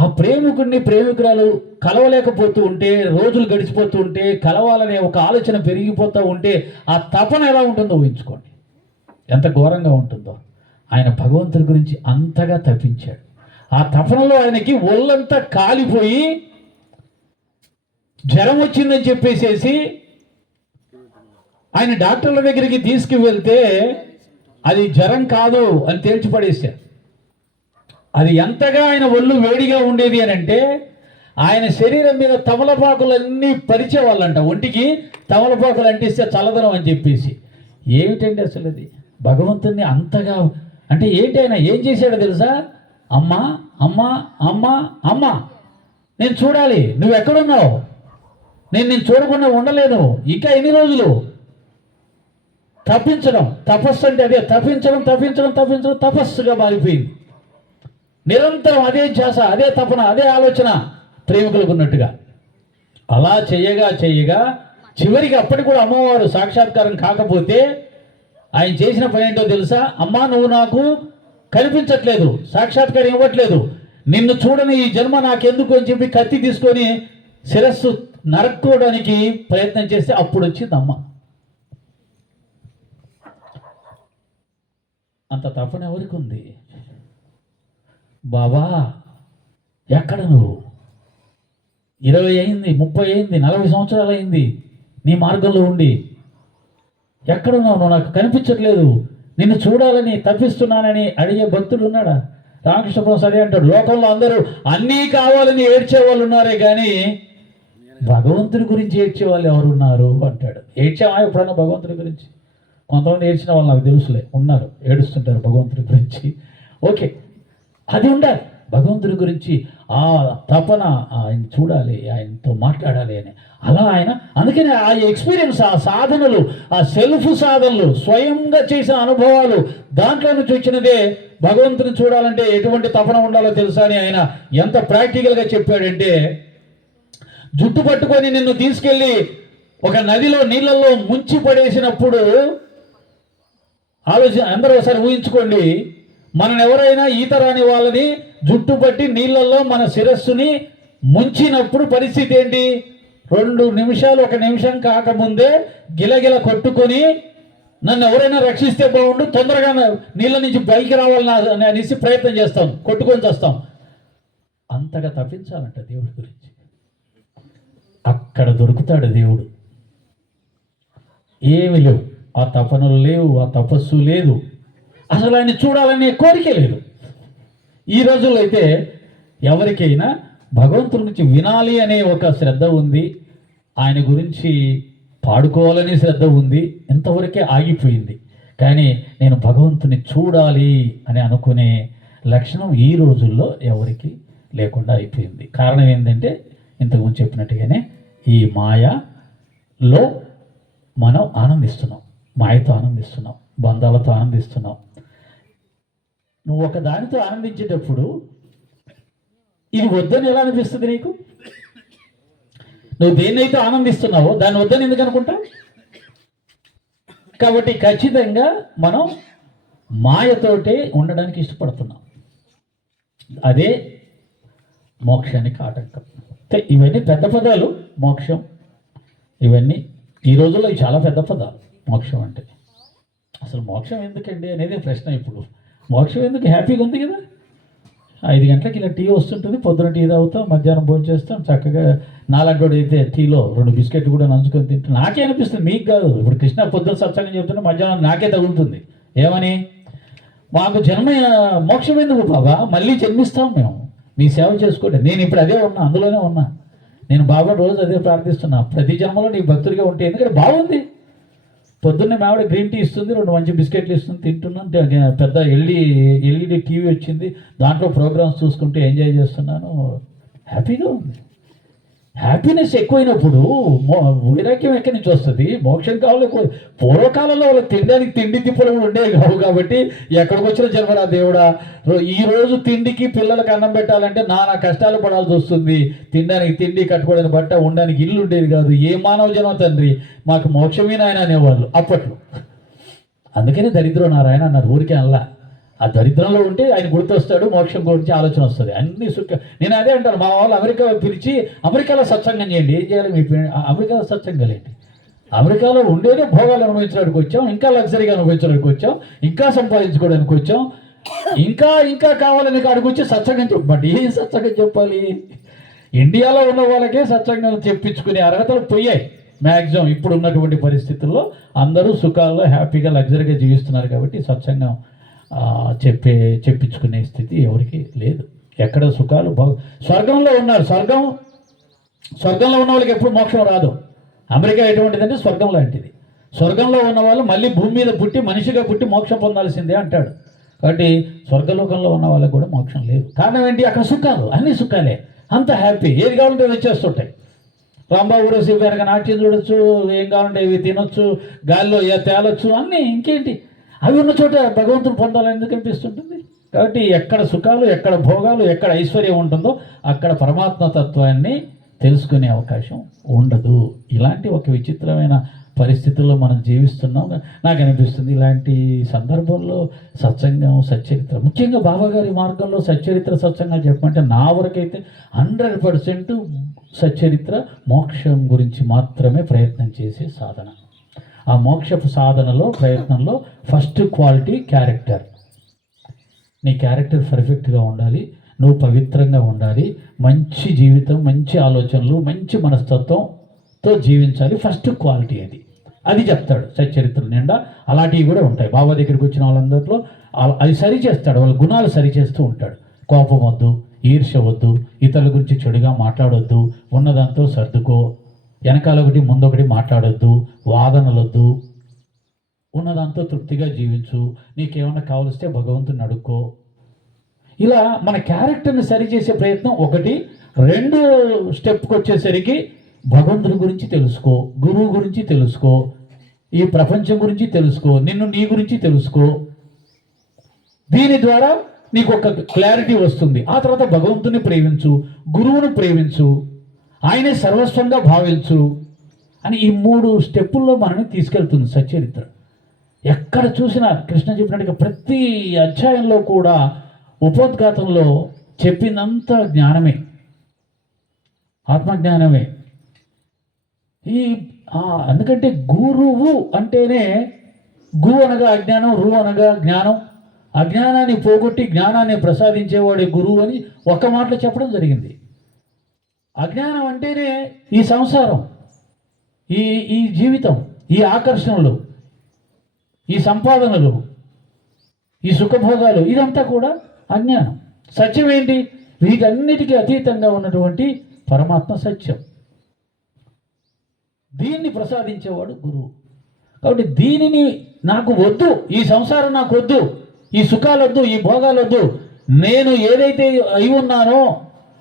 ఆ ప్రేమికురాలు కలవలేకపోతూ ఉంటే, రోజులు గడిచిపోతూ ఉంటే, కలవాలనే ఒక ఆలోచన పెరిగిపోతూ ఉంటే ఆ తపన ఎలా ఉంటుందో ఊహించుకోండి, ఎంత ఘోరంగా ఉంటుందో. ఆయన భగవంతుడి గురించి అంతగా తప్పించాడు. ఆ తపనలో ఆయనకి ఒళ్ళంతా కాలిపోయి జ్వరం వచ్చిందని చెప్పేసేసి ఆయన డాక్టర్ల దగ్గరికి తీసుకువెళ్తే అది జ్వరం కాదు అని తేల్చిపడేశారు. అది ఎంతగా ఆయన ఒళ్ళు వేడిగా ఉండేది అని అంటే, ఆయన శరీరం మీద తమలపాకులన్నీ పరిచేవాళ్ళంట. ఒంటికి తమలపాకులు అంటిస్తే చల్లదనం అని చెప్పేసి. ఏమిటండి అసలు అది? భగవంతుని అంతగా అంటే ఏంటి? ఆయన ఏం చేశాడో తెలుసా? అమ్మా అమ్మా అమ్మా అమ్మా నేను చూడాలి, నువ్వు ఎక్కడున్నావు, నేను చూడకుండా ఉండలేను, ఇంకా ఎన్ని రోజులు? తప్పించడం, తపస్సు అంటే అదే. తప్పించడం తప్పించడం తప్పించడం తపస్సుగా మారిపోయింది. నిరంతరం అదే ధ్యాస, అదే తపన, అదే ఆలోచన ప్రేమికులకు ఉన్నట్టుగా. అలా చేయగా చివరికి అప్పటికి కూడా అమ్మవారు సాక్షాత్కారం కాకపోతే ఆయన చేసిన పని ఏంటో తెలుసా? అమ్మా నువ్వు నాకు కనిపించట్లేదు, సాక్షాత్కారం ఇవ్వట్లేదు, నిన్ను చూడని ఈ జన్మ నాకెందుకు అని చెప్పి కత్తి తీసుకొని శిరస్సు నరక్కోవడానికి ప్రయత్నం చేస్తే అప్పుడు వచ్చింది అమ్మ. అంత తపన ఎవరికి ఉంది? బాబా ఎక్కడ నువ్వు? 20 అయింది, 30 అయింది, 40 సంవత్సరాలు అయింది నీ మార్గంలో ఉండి, ఎక్కడున్నావు? నువ్వు నాకు కనిపించట్లేదు, నిన్ను చూడాలని తప్పిస్తున్నానని అడిగే భక్తుడు ఉన్నాడా? రామకృష్ణ పరమహంస అదే అంటాడు, లోకంలో అందరూ అన్నీ కావాలని ఏడ్చే వాళ్ళు ఉన్నారే కానీ భగవంతుడి గురించి ఏడ్చే వాళ్ళు ఎవరున్నారు అంటాడు. ఏడ్చామా ఎప్పుడన్నా భగవంతుడి గురించి? కొంతమంది ఏడ్చిన వాళ్ళు నాకు తెలుసులే, ఉన్నారు, ఏడుస్తుంటారు భగవంతుడి గురించి. ఓకే, అది ఉండాలి. భగవంతుడి గురించి ఆ తపన, ఆయన చూడాలి, ఆయనతో మాట్లాడాలి అని. అలా ఆయన, అందుకని ఆ ఎక్స్పీరియన్స్, ఆ సాధనలు, ఆ సెల్ఫ్ సాధనలు, స్వయంగా చేసిన అనుభవాలు, దాంట్లో నుంచి వచ్చినదే భగవంతుని చూడాలంటే ఎటువంటి తపన ఉండాలో తెలుసా అని ఆయన ఎంత ప్రాక్టికల్గా చెప్పాడంటే, జుట్టు పట్టుకొని నిన్ను తీసుకెళ్ళి ఒక నదిలో నీళ్ళల్లో ముంచి పడేసినప్పుడు అందరూ ఒకసారి ఊహించుకోండి, మనని ఎవరైనా ఈత రాని వాళ్ళని జుట్టు పట్టి నీళ్ళల్లో మన శిరస్సుని ముంచినప్పుడు పరిస్థితి ఏంటి? 2 నిమిషాలు, 1 నిమిషం కాకముందే గిలగిల కొట్టుకొని నన్ను ఎవరైనా రక్షిస్తే బాగుండు, తొందరగా నీళ్ళ నుంచి పైకి రావాలని అనేసి ప్రయత్నం చేస్తాం, కొట్టుకొని చేస్తాం. అంతగా తప్పించాలంట దేవుడి గురించి. అక్కడ దొరుకుతాడు దేవుడు. ఏమి లేవు, ఆ తపనలు లేవు, ఆ తపస్సు లేదు, అసలు ఆయన చూడాలనే కోరిక లేదు. ఈ రోజుల్లో అయితే ఎవరికైనా భగవంతుడి గురించి వినాలి అనే ఒక శ్రద్ధ ఉంది, ఆయన గురించి పాడుకోవాలనే శ్రద్ధ ఉంది, ఇంతవరకే ఆగిపోయింది. కానీ నేను భగవంతుని చూడాలి అని అనుకునే లక్షణం ఈ రోజుల్లో ఎవరికి లేకుండా అయిపోయింది. కారణం ఏంటంటే, ఇంతకుముందు చెప్పినట్టుగానే ఈ మాయలో మనం ఆనందిస్తున్నాం, మాయతో ఆనందిస్తున్నాం, బంధాలతో ఆనందిస్తున్నాం. నువ్వు ఒక దానితో ఆనందించేటప్పుడు ఇది వద్దని ఎలా అనిపిస్తుంది నీకు? నువ్వు దేన్నైతే ఆనందిస్తున్నావో దాన్ని వద్దని ఎందుకు అనుకుంటావు? కాబట్టి ఖచ్చితంగా మనం మాయతోటే ఉండడానికి ఇష్టపడుతున్నాం. అదే మోక్షానికి ఆటంకం. ఇవన్నీ పెద్ద పదాలు, మోక్షం, ఇవన్నీ ఈ రోజుల్లో చాలా పెద్ద పదాలు. మోక్షం అంటే అసలు మోక్షం ఎందుకండి అనేది ప్రశ్న. ఇప్పుడు మోక్షం ఎందుకు? హ్యాపీగా ఉంది కదా, 5 గంటలకి ఇలా టీ వస్తుంటుంది, పొద్దున టీ తాగుతాం, మధ్యాహ్నం భోజనం చేస్తాం, చక్కగా నాలంటోడు అయితే టీలో 2 బిస్కెట్లు కూడా నంచుకొని తింటాం. నాకే అనిపిస్తుంది, మీకు కాదు. ఇప్పుడు కృష్ణ పొద్దున సత్సంగం చెప్తుంటే మధ్యాహ్నం నాకే తగులుతుంది. ఏమని? మాకు జన్మ మోక్షం ఎందుకు బాబా, మళ్ళీ జన్మిస్తాం మేము, నీ సేవ చేసుకోండి. నేను ఇప్పుడు అదే ఉన్నా, అందులోనే ఉన్నా. నేను బాబా రోజు అదే ప్రార్థిస్తున్నా, ప్రతి జన్మలో నీ భక్తుడిగా ఉంటే. ఎందుకంటే బాగుంది, పొద్దున్నే మావిడ గ్రీన్ టీ ఇస్తుంది, 2 మంచి బిస్కెట్లు ఇస్తుంది, తింటున్నాను. పెద్ద ఎల్ఈడి టీవీ వచ్చింది, దాంట్లో ప్రోగ్రామ్స్ చూసుకుంటూ ఎంజాయ్ చేస్తున్నాను, హ్యాపీగా ఉంది. హ్యాపీనెస్ ఎక్కువైనప్పుడు వైరాగ్యం ఎక్కడి నుంచి వస్తుంది? మోక్షం కావాలి. పూర్వకాలంలో వాళ్ళకి తినడానికి తిండి తిప్పలు ఉండేవి కావు కాబట్టి ఎక్కడికి వచ్చిన జన్మరా దేవుడా, ఈరోజు తిండికి పిల్లలకు అన్నం పెట్టాలంటే నానా కష్టాలు పడాల్సి వస్తుంది. తినడానికి తిండి, కట్టుకోవడానికి బట్ట, ఉండడానికి ఇల్లు ఉండేది కాదు. ఏ మానవ జన్మ తండ్రి, మాకు మోక్షమే నాయన అనేవాళ్ళు అప్పట్లో. అందుకనే దరిద్రం నారాయణ అన్నారు, ఊరికే అల్లా. ఆ దరిద్రంలో ఉంటే ఆయన గుర్తొస్తాడు, మోక్షం గురించి ఆలోచన వస్తుంది. అన్ని నేను అదే అంటాను, మా వాళ్ళు అమెరికా పిలిచి అమెరికాలో సత్సంగం చేయండి. ఏం చేయాలి? మీ అమెరికాలో సత్సంగాలు ఏంటి? అమెరికాలో ఉండేదే భోగాలు అనుభవించడానికి వచ్చాం, ఇంకా లగ్జరీగా అనుభవించడానికి వచ్చాం, ఇంకా సంపాదించుకోవడానికి వచ్చాం, ఇంకా ఇంకా కావాలని కాడికి వచ్చి సత్సంగం చెప్పండి. ఏం సత్సంగం చెప్పాలి? ఇండియాలో ఉన్న వాళ్ళకే సత్సంగం చెప్పించుకునే అర్హతలు పోయాయి మ్యాక్సిమం. ఇప్పుడు ఉన్నటువంటి పరిస్థితుల్లో అందరూ సుఖాల్లో హ్యాపీగా లగ్జరీగా జీవిస్తున్నారు కాబట్టి సత్సంగం చెప్పించుకునే స్థితి ఎవరికి లేదు. ఎక్కడ సుఖాలు స్వర్గంలో ఉన్నారు. స్వర్గంలో ఉన్న వాళ్ళకి ఎప్పుడు మోక్షం రాదు. అమెరికా ఎటువంటిదంటే స్వర్గం లాంటిది. స్వర్గంలో ఉన్న వాళ్ళు మళ్ళీ భూమి మీద పుట్టి మనిషిగా పుట్టి మోక్షం పొందాల్సిందే అంటాడు. కాబట్టి స్వర్గలోకంలో ఉన్న వాళ్ళకి కూడా మోక్షం లేదు. కారణం ఏంటి? అక్కడ సుఖాలు, అన్ని సుఖాలే, అంత హ్యాపీ, ఏది కావాలంటే వచ్చేస్తుంటాయి. రాంబాబు ఊరేసి వెనక నాట్యం చూడొచ్చు, ఏం కావాలంటే ఇవి తినొచ్చు, గాలిలో తేలొచ్చు, అన్నీ. ఇంకేంటి? అవి ఉన్న చోట భగవంతుని పొందాలని ఎందుకు అనిపిస్తుంటుంది? కాబట్టి ఎక్కడ సుఖాలు, ఎక్కడ భోగాలు, ఎక్కడ ఐశ్వర్యం ఉంటుందో అక్కడ పరమాత్మ తత్వాన్ని తెలుసుకునే అవకాశం ఉండదు. ఇలాంటి ఒక విచిత్రమైన పరిస్థితుల్లో మనం జీవిస్తున్నాం. నాకు అనిపిస్తుంది ఇలాంటి సందర్భంలో సత్సంగం, సచ్చరిత్ర, ముఖ్యంగా బాబాగారి మార్గంలో సచ్చరిత్ర, సత్సంగం చెప్పమంటే నా వరకైతే 100% సచ్చరిత్ర మోక్షం గురించి మాత్రమే ప్రయత్నం చేసే సాధన. ఆ మోక్షపు సాధనలో, ప్రయత్నంలో ఫస్ట్ క్వాలిటీ క్యారెక్టర్. నీ క్యారెక్టర్ పర్ఫెక్ట్గా ఉండాలి, నువ్వు పవిత్రంగా ఉండాలి, మంచి జీవితం, మంచి ఆలోచనలు, మంచి మనస్తత్వంతో జీవించాలి. ఫస్ట్ క్వాలిటీ అది చెప్తాడు సచ్చరిత్ర నిండా. అలాంటివి కూడా ఉంటాయి. బాబా దగ్గరికి వచ్చిన వాళ్ళందరిలో అది సరి చేస్తాడు, వాళ్ళ గుణాలు సరి చేస్తూ ఉంటాడు. కోపం వద్దు, ఈర్ష్య వద్దు, ఇతరుల గురించి చెడుగా మాట్లాడొద్దు, ఉన్నదాంతో సర్దుకో, వెనకాల ఒకటి ముందొకటి మాట్లాడొద్దు, వాదనలొద్దు, ఉన్నదాంతో తృప్తిగా జీవించు, నీకేమన్నా కావలిస్తే భగవంతుని అడుక్కో. ఇలా మన క్యారెక్టర్ని సరిచేసే ప్రయత్నం ఒకటి. రెండో స్టెప్కి వచ్చేసరికి భగవంతుడి గురించి తెలుసుకో, గురువు గురించి తెలుసుకో, ఈ ప్రపంచం గురించి తెలుసుకో, నీ గురించి తెలుసుకో. దీని ద్వారా నీకు ఒక క్లారిటీ వస్తుంది. ఆ తర్వాత భగవంతుని ప్రేమించు, గురువును ప్రేమించు, ఆయనే సర్వస్వంగా భావించు అని ఈ 3 స్టెప్పుల్లో మనల్ని తీసుకెళ్తుంది సచ్చరిత్ర. ఎక్కడ చూసినా కృష్ణ చెప్పినట్టుగా ప్రతి అధ్యాయంలో కూడా ఉపోద్ఘాతంలో చెప్పిందంతా జ్ఞానమే, ఆత్మజ్ఞానమే. ఎందుకంటే గురువు అంటేనే గు అనగా అజ్ఞానం, రు అనగా జ్ఞానం. అజ్ఞానాన్ని పోగొట్టి జ్ఞానాన్ని ప్రసాదించేవాడే గురువు అని ఒక మాటలో చెప్పడం జరిగింది. అజ్ఞానం అంటేనే ఈ సంసారం, ఈ జీవితం, ఈ ఆకర్షణలు, ఈ సంపాదనలు, ఈ సుఖభోగాలు, ఇదంతా కూడా అజ్ఞానం. సత్యం ఏంటి? వీటన్నిటికీ అతీతంగా ఉన్నటువంటి పరమాత్మ సత్యం. దీన్ని ప్రసాదించేవాడు గురువు. కాబట్టి దీనిని నాకు వద్దు, ఈ సంసారం నాకు వద్దు, ఈ సుఖాలు వద్దు, ఈ భోగాలు వద్దు, నేను ఏదైతే అయి ఉన్నానో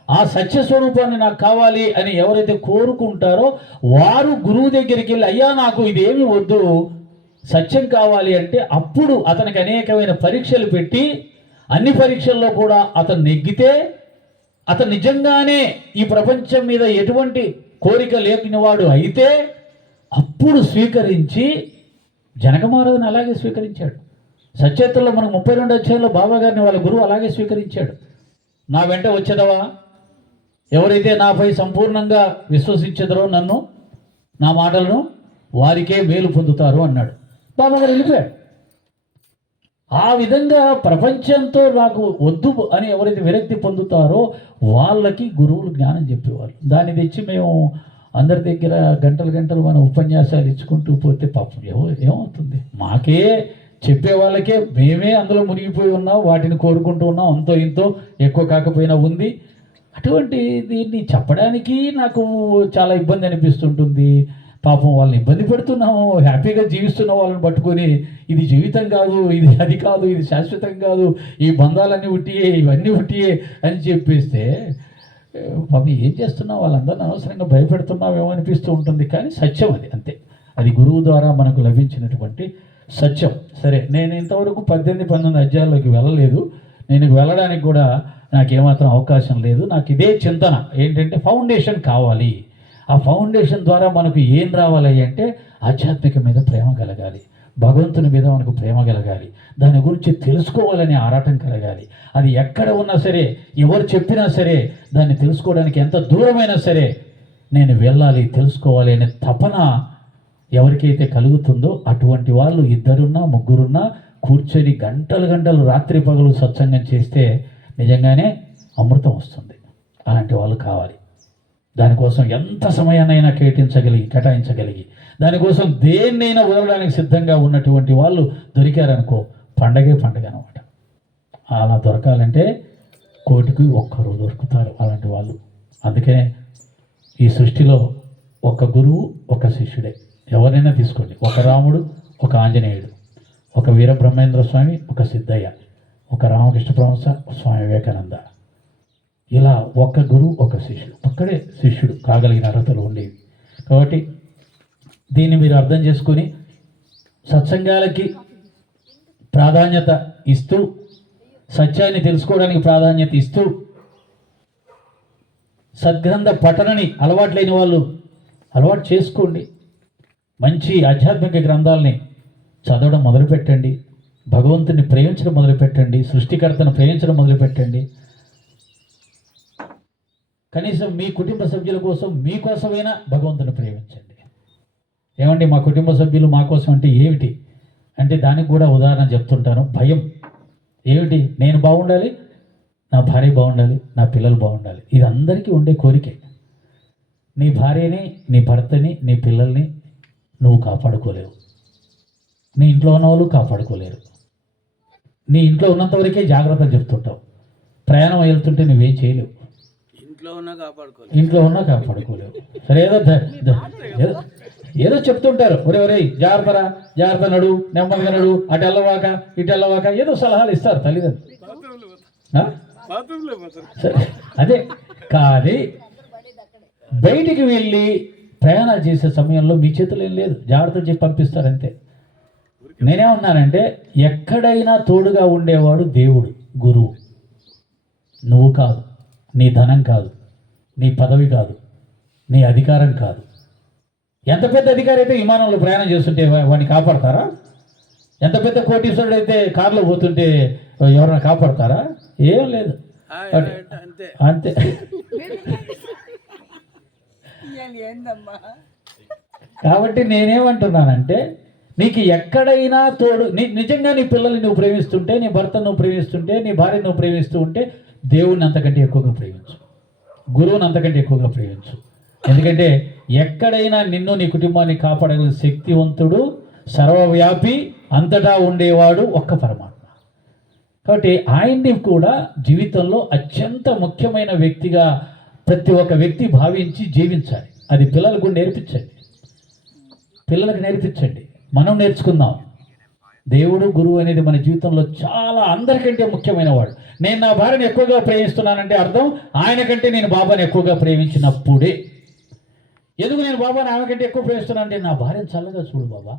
ఆ సత్యస్వరూపాన్ని నాకు కావాలి అని ఎవరైతే కోరుకుంటారో వారు గురువు దగ్గరికి వెళ్ళి, అయ్యా నాకు ఇదేమి వద్దు, సత్యం కావాలి అంటే అప్పుడు అతనికి అనేకమైన పరీక్షలు పెట్టి అన్ని పరీక్షల్లో కూడా అతను నెగ్గితే, అతను నిజంగానే ఈ ప్రపంచం మీద ఎటువంటి కోరిక లేనివాడు అయితే అప్పుడు స్వీకరించి, జనక మహారాజుని అలాగే స్వీకరించాడు. సచేతల్లో మనకు 32 అధ్యాయంలో బాబా గారిని వాళ్ళ గురువు అలాగే స్వీకరించాడు. నా వెంట వచ్చేదవా, ఎవరైతే నాపై సంపూర్ణంగా విశ్వసించదరో నన్ను, నా మాటలను, వారికే మేలు పొందుతారు అన్నాడు. బాబా గారు వెళ్ళిపోయాడు. ఆ విధంగా ప్రపంచంతో నాకు వద్దు అని ఎవరైతే విరక్తి పొందుతారో వాళ్ళకి గురువులు జ్ఞానం చెప్పేవారు. దాన్ని తెచ్చి మేము అందరి దగ్గర గంటలు గంటలు మన ఉపన్యాసాలు ఇచ్చుకుంటూ పోతే పాపం ఏమవుతుంది? మాకే చెప్పే వాళ్ళకే మేమే అందులో మునిగిపోయి ఉన్నాం, వాటిని కోరుకుంటూ ఉన్నాం, అంతో ఇంతో ఎక్కువ కాకపోయినా ఉంది. అటువంటి దీన్ని చెప్పడానికి నాకు చాలా ఇబ్బంది అనిపిస్తుంటుంది. పాపం వాళ్ళని ఇబ్బంది పెడుతున్నాము, హ్యాపీగా జీవిస్తున్న వాళ్ళని పట్టుకొని ఇది జీవితం కాదు, ఇది అది కాదు, ఇది శాశ్వతం కాదు, ఈ బంధాలన్నీ ఉట్టియే, ఇవన్నీ ఉట్టియే అని చెప్పేస్తే పాపం ఏం చేస్తున్నావు, వాళ్ళందరినీ అనవసరంగా భయపెడుతున్నామేమో అనిపిస్తూ ఉంటుంది. కానీ సత్యం అది, అంతే. అది గురువు ద్వారా మనకు లభించినటువంటి సత్యం. సరే, నేను ఇంతవరకు 18-19 అధ్యాయాల్లోకి వెళ్ళలేదు. నేను వెళ్ళడానికి కూడా నాకేమాత్రం అవకాశం లేదు. నాకు ఇదే చింతన ఏంటంటే ఫౌండేషన్ కావాలి. ఆ ఫౌండేషన్ ద్వారా మనకు ఏం రావాలి అంటే ఆధ్యాత్మిక మీద ప్రేమ కలగాలి, భగవంతుని మీద మనకు ప్రేమ కలగాలి, దాని గురించి తెలుసుకోవాలనే ఆరాటం కలగాలి. అది ఎక్కడ ఉన్నా సరే, ఎవరు చెప్పినా సరే, దాన్ని తెలుసుకోవడానికి ఎంత దూరమైనా సరే నేను వెళ్ళాలి, తెలుసుకోవాలి అనే తపన ఎవరికైతే కలుగుతుందో అటువంటి వాళ్ళు 2 3 కూర్చొని గంటలు గంటలు రాత్రి పగలు సత్సంగం చేస్తే నిజంగానే అమృతం వస్తుంది. అలాంటి వాళ్ళు కావాలి. దానికోసం ఎంత సమయాన్నైనా కేటాయించగలిగి దానికోసం దేన్నైనా వదలడానికి సిద్ధంగా ఉన్నటువంటి వాళ్ళు దొరికారనుకో, పండగే పండగ అనమాట. అలా దొరకాలంటే 1,000,000కి 1 దొరుకుతారు అలాంటి వాళ్ళు. అందుకనే ఈ సృష్టిలో ఒక గురువు, ఒక శిష్యుడే. ఎవరైనా తీసుకోండి, ఒక రాముడు, ఒక ఆంజనేయుడు, ఒక వీరబ్రహ్మేంద్ర స్వామి, ఒక సిద్ధయ్య, ఒక రామకృష్ణ పరమహంస, స్వామి వివేకానంద. ఇలా ఒక గురువు, ఒక శిష్యుడు, ఒక్కడే శిష్యుడు కాగలిగిన అర్హతలు ఉండేవి. కాబట్టి దీన్ని మీరు అర్థం చేసుకొని సత్సంగాలకి ప్రాధాన్యత ఇస్తూ, సత్యాన్ని తెలుసుకోవడానికి ప్రాధాన్యత ఇస్తూ, సద్గ్రంథ పఠనని అలవాటు లేని వాళ్ళు అలవాటు చేసుకోండి. మంచి ఆధ్యాత్మిక గ్రంథాలని చదవడం మొదలుపెట్టండి. భగవంతుని ప్రేమించడం మొదలుపెట్టండి. సృష్టికర్తను ప్రేమించడం మొదలుపెట్టండి. కనీసం మీ కుటుంబ సభ్యుల కోసం, మీకోసమైనా భగవంతుని ప్రేమించండి. ఏమండి, మా కుటుంబ సభ్యులు మా కోసం అంటే ఏమిటి అంటే దానికి కూడా ఉదాహరణ చెప్తుంటాను. భయం. ఏమిటి? నేను బాగుండాలి, నా భార్య బాగుండాలి, నా పిల్లలు బాగుండాలి. ఇది అందరికీ ఉండే కోరికే. నీ భార్యని, నీ భర్తని, నీ పిల్లల్ని నువ్వు కాపాడుకోలేవు, నీ ఇంట్లో ఉన్న వాళ్ళు కాపాడుకోలేరు. నీ ఇంట్లో ఉన్నంత వరకే జాగ్రత్తలు చెప్తుంటావు. ప్రయాణం వెళ్తుంటే నువ్వేం చేయలేవు, ఇంట్లో ఉన్నా కాపాడుకోలేవు. సరే, ఏదో చెప్తుంటారు, ఒరే జాగ్రత్తరా, జాగ్రత్త నడు, నెమ్మదిగా నడు, అటు వెళ్ళవాక ఇటు వెళ్ళవాక, ఏదో సలహాలు ఇస్తారు తల్లిదండ్రులు. బాత్రూంలో పోతారు. సరే, అదే కానీ బయటికి వెళ్ళి ప్రయాణాలు చేసే సమయంలో మీ చేతులు ఏం లేదు, జాగ్రత్తలు చెప్పి పంపిస్తారంతే. నేనేమన్నానంటే ఎక్కడైనా తోడుగా ఉండేవాడు దేవుడు, గురువు. నువ్వు కాదు, నీ ధనం కాదు, నీ పదవి కాదు, నీ అధికారం కాదు. ఎంత పెద్ద అధికారి అయితే విమానంలో ప్రయాణం చేస్తుంటే వాడిని కాపాడతారా? ఎంత పెద్ద కోటీశ్వరుడు అయితే కారులో పోతుంటే ఎవరైనా కాపాడతారా? ఏం లేదు. అంతే అంతే. కాబట్టి నేనేమంటున్నానంటే నీకు ఎక్కడైనా తోడు, నిజంగా నీ పిల్లల్ని నువ్వు ప్రేమిస్తుంటే, నీ భర్తను నువ్వు ప్రేమిస్తుంటే, నీ భార్యను నువ్వు ప్రేమిస్తూ ఉంటే దేవుణ్ణి అంతకంటే ఎక్కువగా ప్రేమించు, గురువుని అంతకంటే ఎక్కువగా ప్రేమించు. ఎందుకంటే ఎక్కడైనా నిన్ను నీ కుటుంబాన్ని కాపాడగల శక్తివంతుడు, సర్వవ్యాపి, అంతటా ఉండేవాడు ఒక్క పరమాత్మ. కాబట్టి ఆయన్ని కూడా జీవితంలో అత్యంత ముఖ్యమైన వ్యక్తిగా ప్రతి ఒక్క వ్యక్తి భావించి జీవించాలి. అది పిల్లలకు నేర్పించండి, పిల్లలకు నేర్పించండి, మనం నేర్చుకుందాం. దేవుడు, గురువు అనేది మన జీవితంలో చాలా అందరికంటే ముఖ్యమైన వాడు. నేను నా భార్యను ఎక్కువగా ప్రేమిస్తున్నానంటే అర్థం ఆయన కంటే నేను బాబాని ఎక్కువగా ప్రేమించినప్పుడే. ఎందుకు నేను బాబాని ఆమె కంటే ఎక్కువ ప్రేమిస్తున్నానంటే నా భార్యను చల్లగా చూడు బాబా.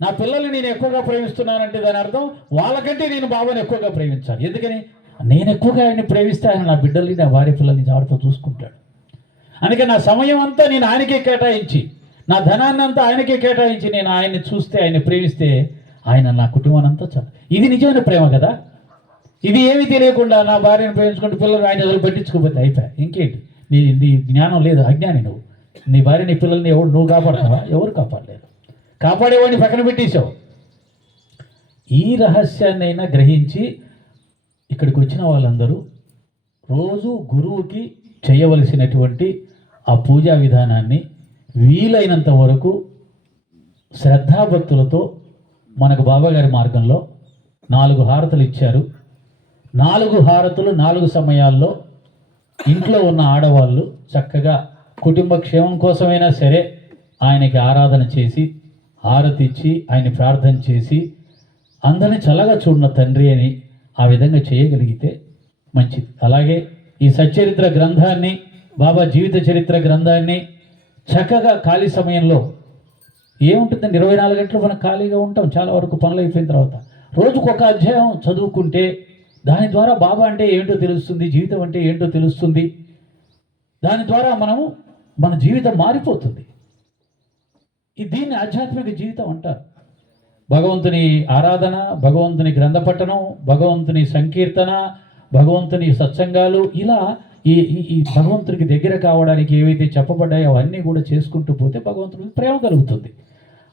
నా పిల్లల్ని నేను ఎక్కువగా ప్రేమిస్తున్నానంటే దాని అర్థం వాళ్ళకంటే నేను బాబాని ఎక్కువగా ప్రేమించాలి. ఎందుకని నేను ఎక్కువగా ఆయన్ని ప్రేమిస్తే ఆయన నా బిడ్డల్ని, నా భార్య పిల్లల్ని జాగ్రత్తగా చూసుకుంటాడు. అందుకే నా సమయం అంతా నేను ఆయనకే కేటాయించి, నా ధనాన్ని అంతా ఆయనకే కేటాయించి నేను ఆయన్ని చూస్తే, ఆయన్ని ప్రేమిస్తే ఆయన నా కుటుంబాన్ని అంతా చాలు. ఇది నిజమైన ప్రేమ కదా. ఇది ఏమీ తెలియకుండా నా భార్యను ప్రేమించుకుంటూ పిల్లలు ఆయన అసలు పట్టించుకోకపోతే అయిపోయి ఇంకేంటి. నీ జ్ఞానం లేదు, అజ్ఞాని నువ్వు. నీ భార్య, నీ పిల్లల్ని ఎవరు నువ్వు కాపాడుతావా? ఎవరు కాపాడలేరు. కాపాడేవాడిని పక్కన పెట్టేశావు. ఈ రహస్యాన్ని అయినా గ్రహించి ఇక్కడికి వచ్చిన వాళ్ళందరూ రోజు గురువుకి చేయవలసినటువంటి ఆ పూజా విధానాన్ని వీలైనంత వరకు శ్రద్ధాభక్తులతో, మనకు బాబాగారి మార్గంలో 4 హారతులు ఇచ్చారు. 4 హారతులు 4 సమయాల్లో ఇంట్లో ఉన్న ఆడవాళ్ళు చక్కగా కుటుంబ క్షేమం కోసమైనా సరే ఆయనకి ఆరాధన చేసి, హారతి ఇచ్చి, ఆయన్ని ప్రార్థన చేసి, అందరినీ చల్లగా చూడిన తండ్రి అని ఆ విధంగా చేయగలిగితే మంచిది. అలాగే ఈ సచ్చరిత్ర గ్రంథాన్ని, బాబా జీవిత చరిత్ర గ్రంథాన్ని చక్కగా ఖాళీ సమయంలో ఏముంటుందండి, 24 గంటలు మనం ఖాళీగా ఉంటాం. చాలా వరకు పనులు అయిపోయిన తర్వాత రోజుకు ఒక అధ్యాయం చదువుకుంటే దాని ద్వారా బాబా అంటే ఏంటో తెలుస్తుంది, జీవితం అంటే ఏంటో తెలుస్తుంది. దాని ద్వారా మన జీవితం మారిపోతుంది. దీన్ని ఆధ్యాత్మిక జీవితం అంటారు. భగవంతుని ఆరాధన, భగవంతుని గ్రంథ పఠనం, భగవంతుని సంకీర్తన, భగవంతుని సత్సంగాలు, ఇలా ఈ భగవంతునికి దగ్గర కావడానికి ఏవైతే చెప్పబడ్డాయో అవన్నీ కూడా చేసుకుంటూ పోతే భగవంతునికి ప్రేమ కలుగుతుంది.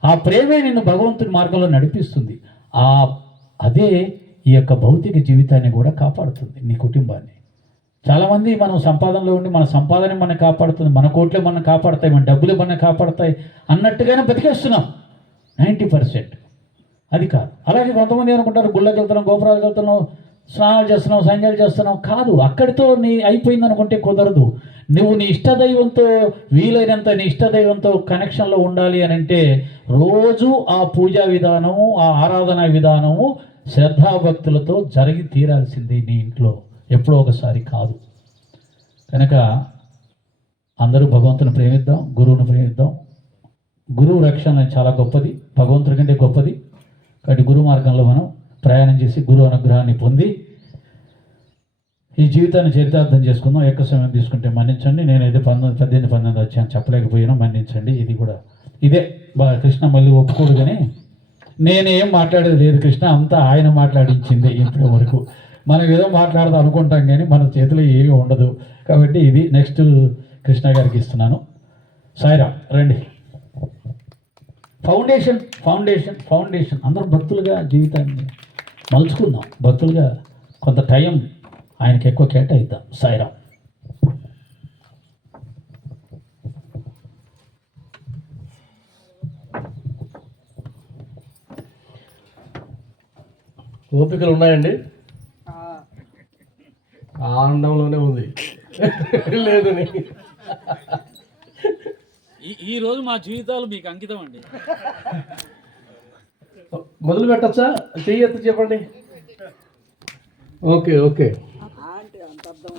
ఆ ప్రేమే నిన్ను భగవంతుని మార్గంలో నడిపిస్తుంది. అదే ఈ యొక్క భౌతిక జీవితాన్ని కూడా కాపాడుతుంది, నీ కుటుంబాన్ని. చాలామంది మనం సంపాదనలో ఉండి మన సంపాదన మనం కాపాడుతుంది, మన కోట్లే మనం కాపాడతాయి, మన డబ్బులే మనం కాపాడతాయి అన్నట్టుగానే బతికేస్తున్నాం 90%. అది కాదు. అలాగే కొంతమంది అనుకుంటారు గుళ్ళకి వెళ్తున్నాం, గోపురాలకు వెళ్తున్నాం, స్నానాలు చేస్తున్నాం, సంధ్యాలు చేస్తున్నాం. కాదు, అక్కడితో అయిపోయింది అనుకుంటే కుదరదు. నువ్వు నీ ఇష్టదైవంతో, వీలైనంత నీ ఇష్టదైవంతో కనెక్షన్లో ఉండాలి అని అంటే రోజు ఆ పూజా విధానము, ఆ ఆరాధన విధానము శ్రద్ధాభక్తులతో జరిగి తీరాల్సిందే నీ ఇంట్లో, ఎప్పుడో ఒకసారి కాదు. కనుక అందరూ భగవంతుని ప్రేమిద్దాం, గురువుని ప్రేమిద్దాం. గురువు రక్షణ చాలా గొప్పది, భగవంతుడి కంటే గొప్పది. కాబట్టి గురు మార్గంలో మనం ప్రయాణం చేసి గురువు అనుగ్రహాన్ని పొంది ఈ జీవితాన్ని చరితార్థం చేసుకుందాం. ఎక్కువ సమయం తీసుకుంటే మన్నించండి. నేనైతే 18 వచ్చాను, చెప్పలేకపోయినా మన్నించండి. ఇది కూడా ఇదే కృష్ణ మళ్ళీ ఒప్పుకోడు, కానీ నేనేం మాట్లాడేది లేదు. కృష్ణ అంతా ఆయన మాట్లాడించింది ఇప్పటి వరకు. మనం ఏదో మాట్లాడదాం అనుకుంటాం కానీ మన చేతిలో ఏమీ ఉండదు. కాబట్టి ఇది నెక్స్ట్ కృష్ణ గారికి ఇస్తున్నాను. సాయిరామ్, రండి. ఫౌండేషన్ ఫౌండేషన్ ఫౌండేషన్ అందరం భక్తులుగా జీవితాన్ని మలుచుకుందాం. భక్తులుగా కొంత టైం ఆయనకి ఎక్కువ కేటాయిద్దాం. సాయిరామ్. ఓపికలు ఉన్నాయండి, ఆనందంలోనే ఉంది లేదని. ఈ రోజు మా జీవితాలు మీకు అంకితం అండి. మొదలు పెట్టచ్చా? చెయ్యి ఎత్తి చెప్పండి. Okay okay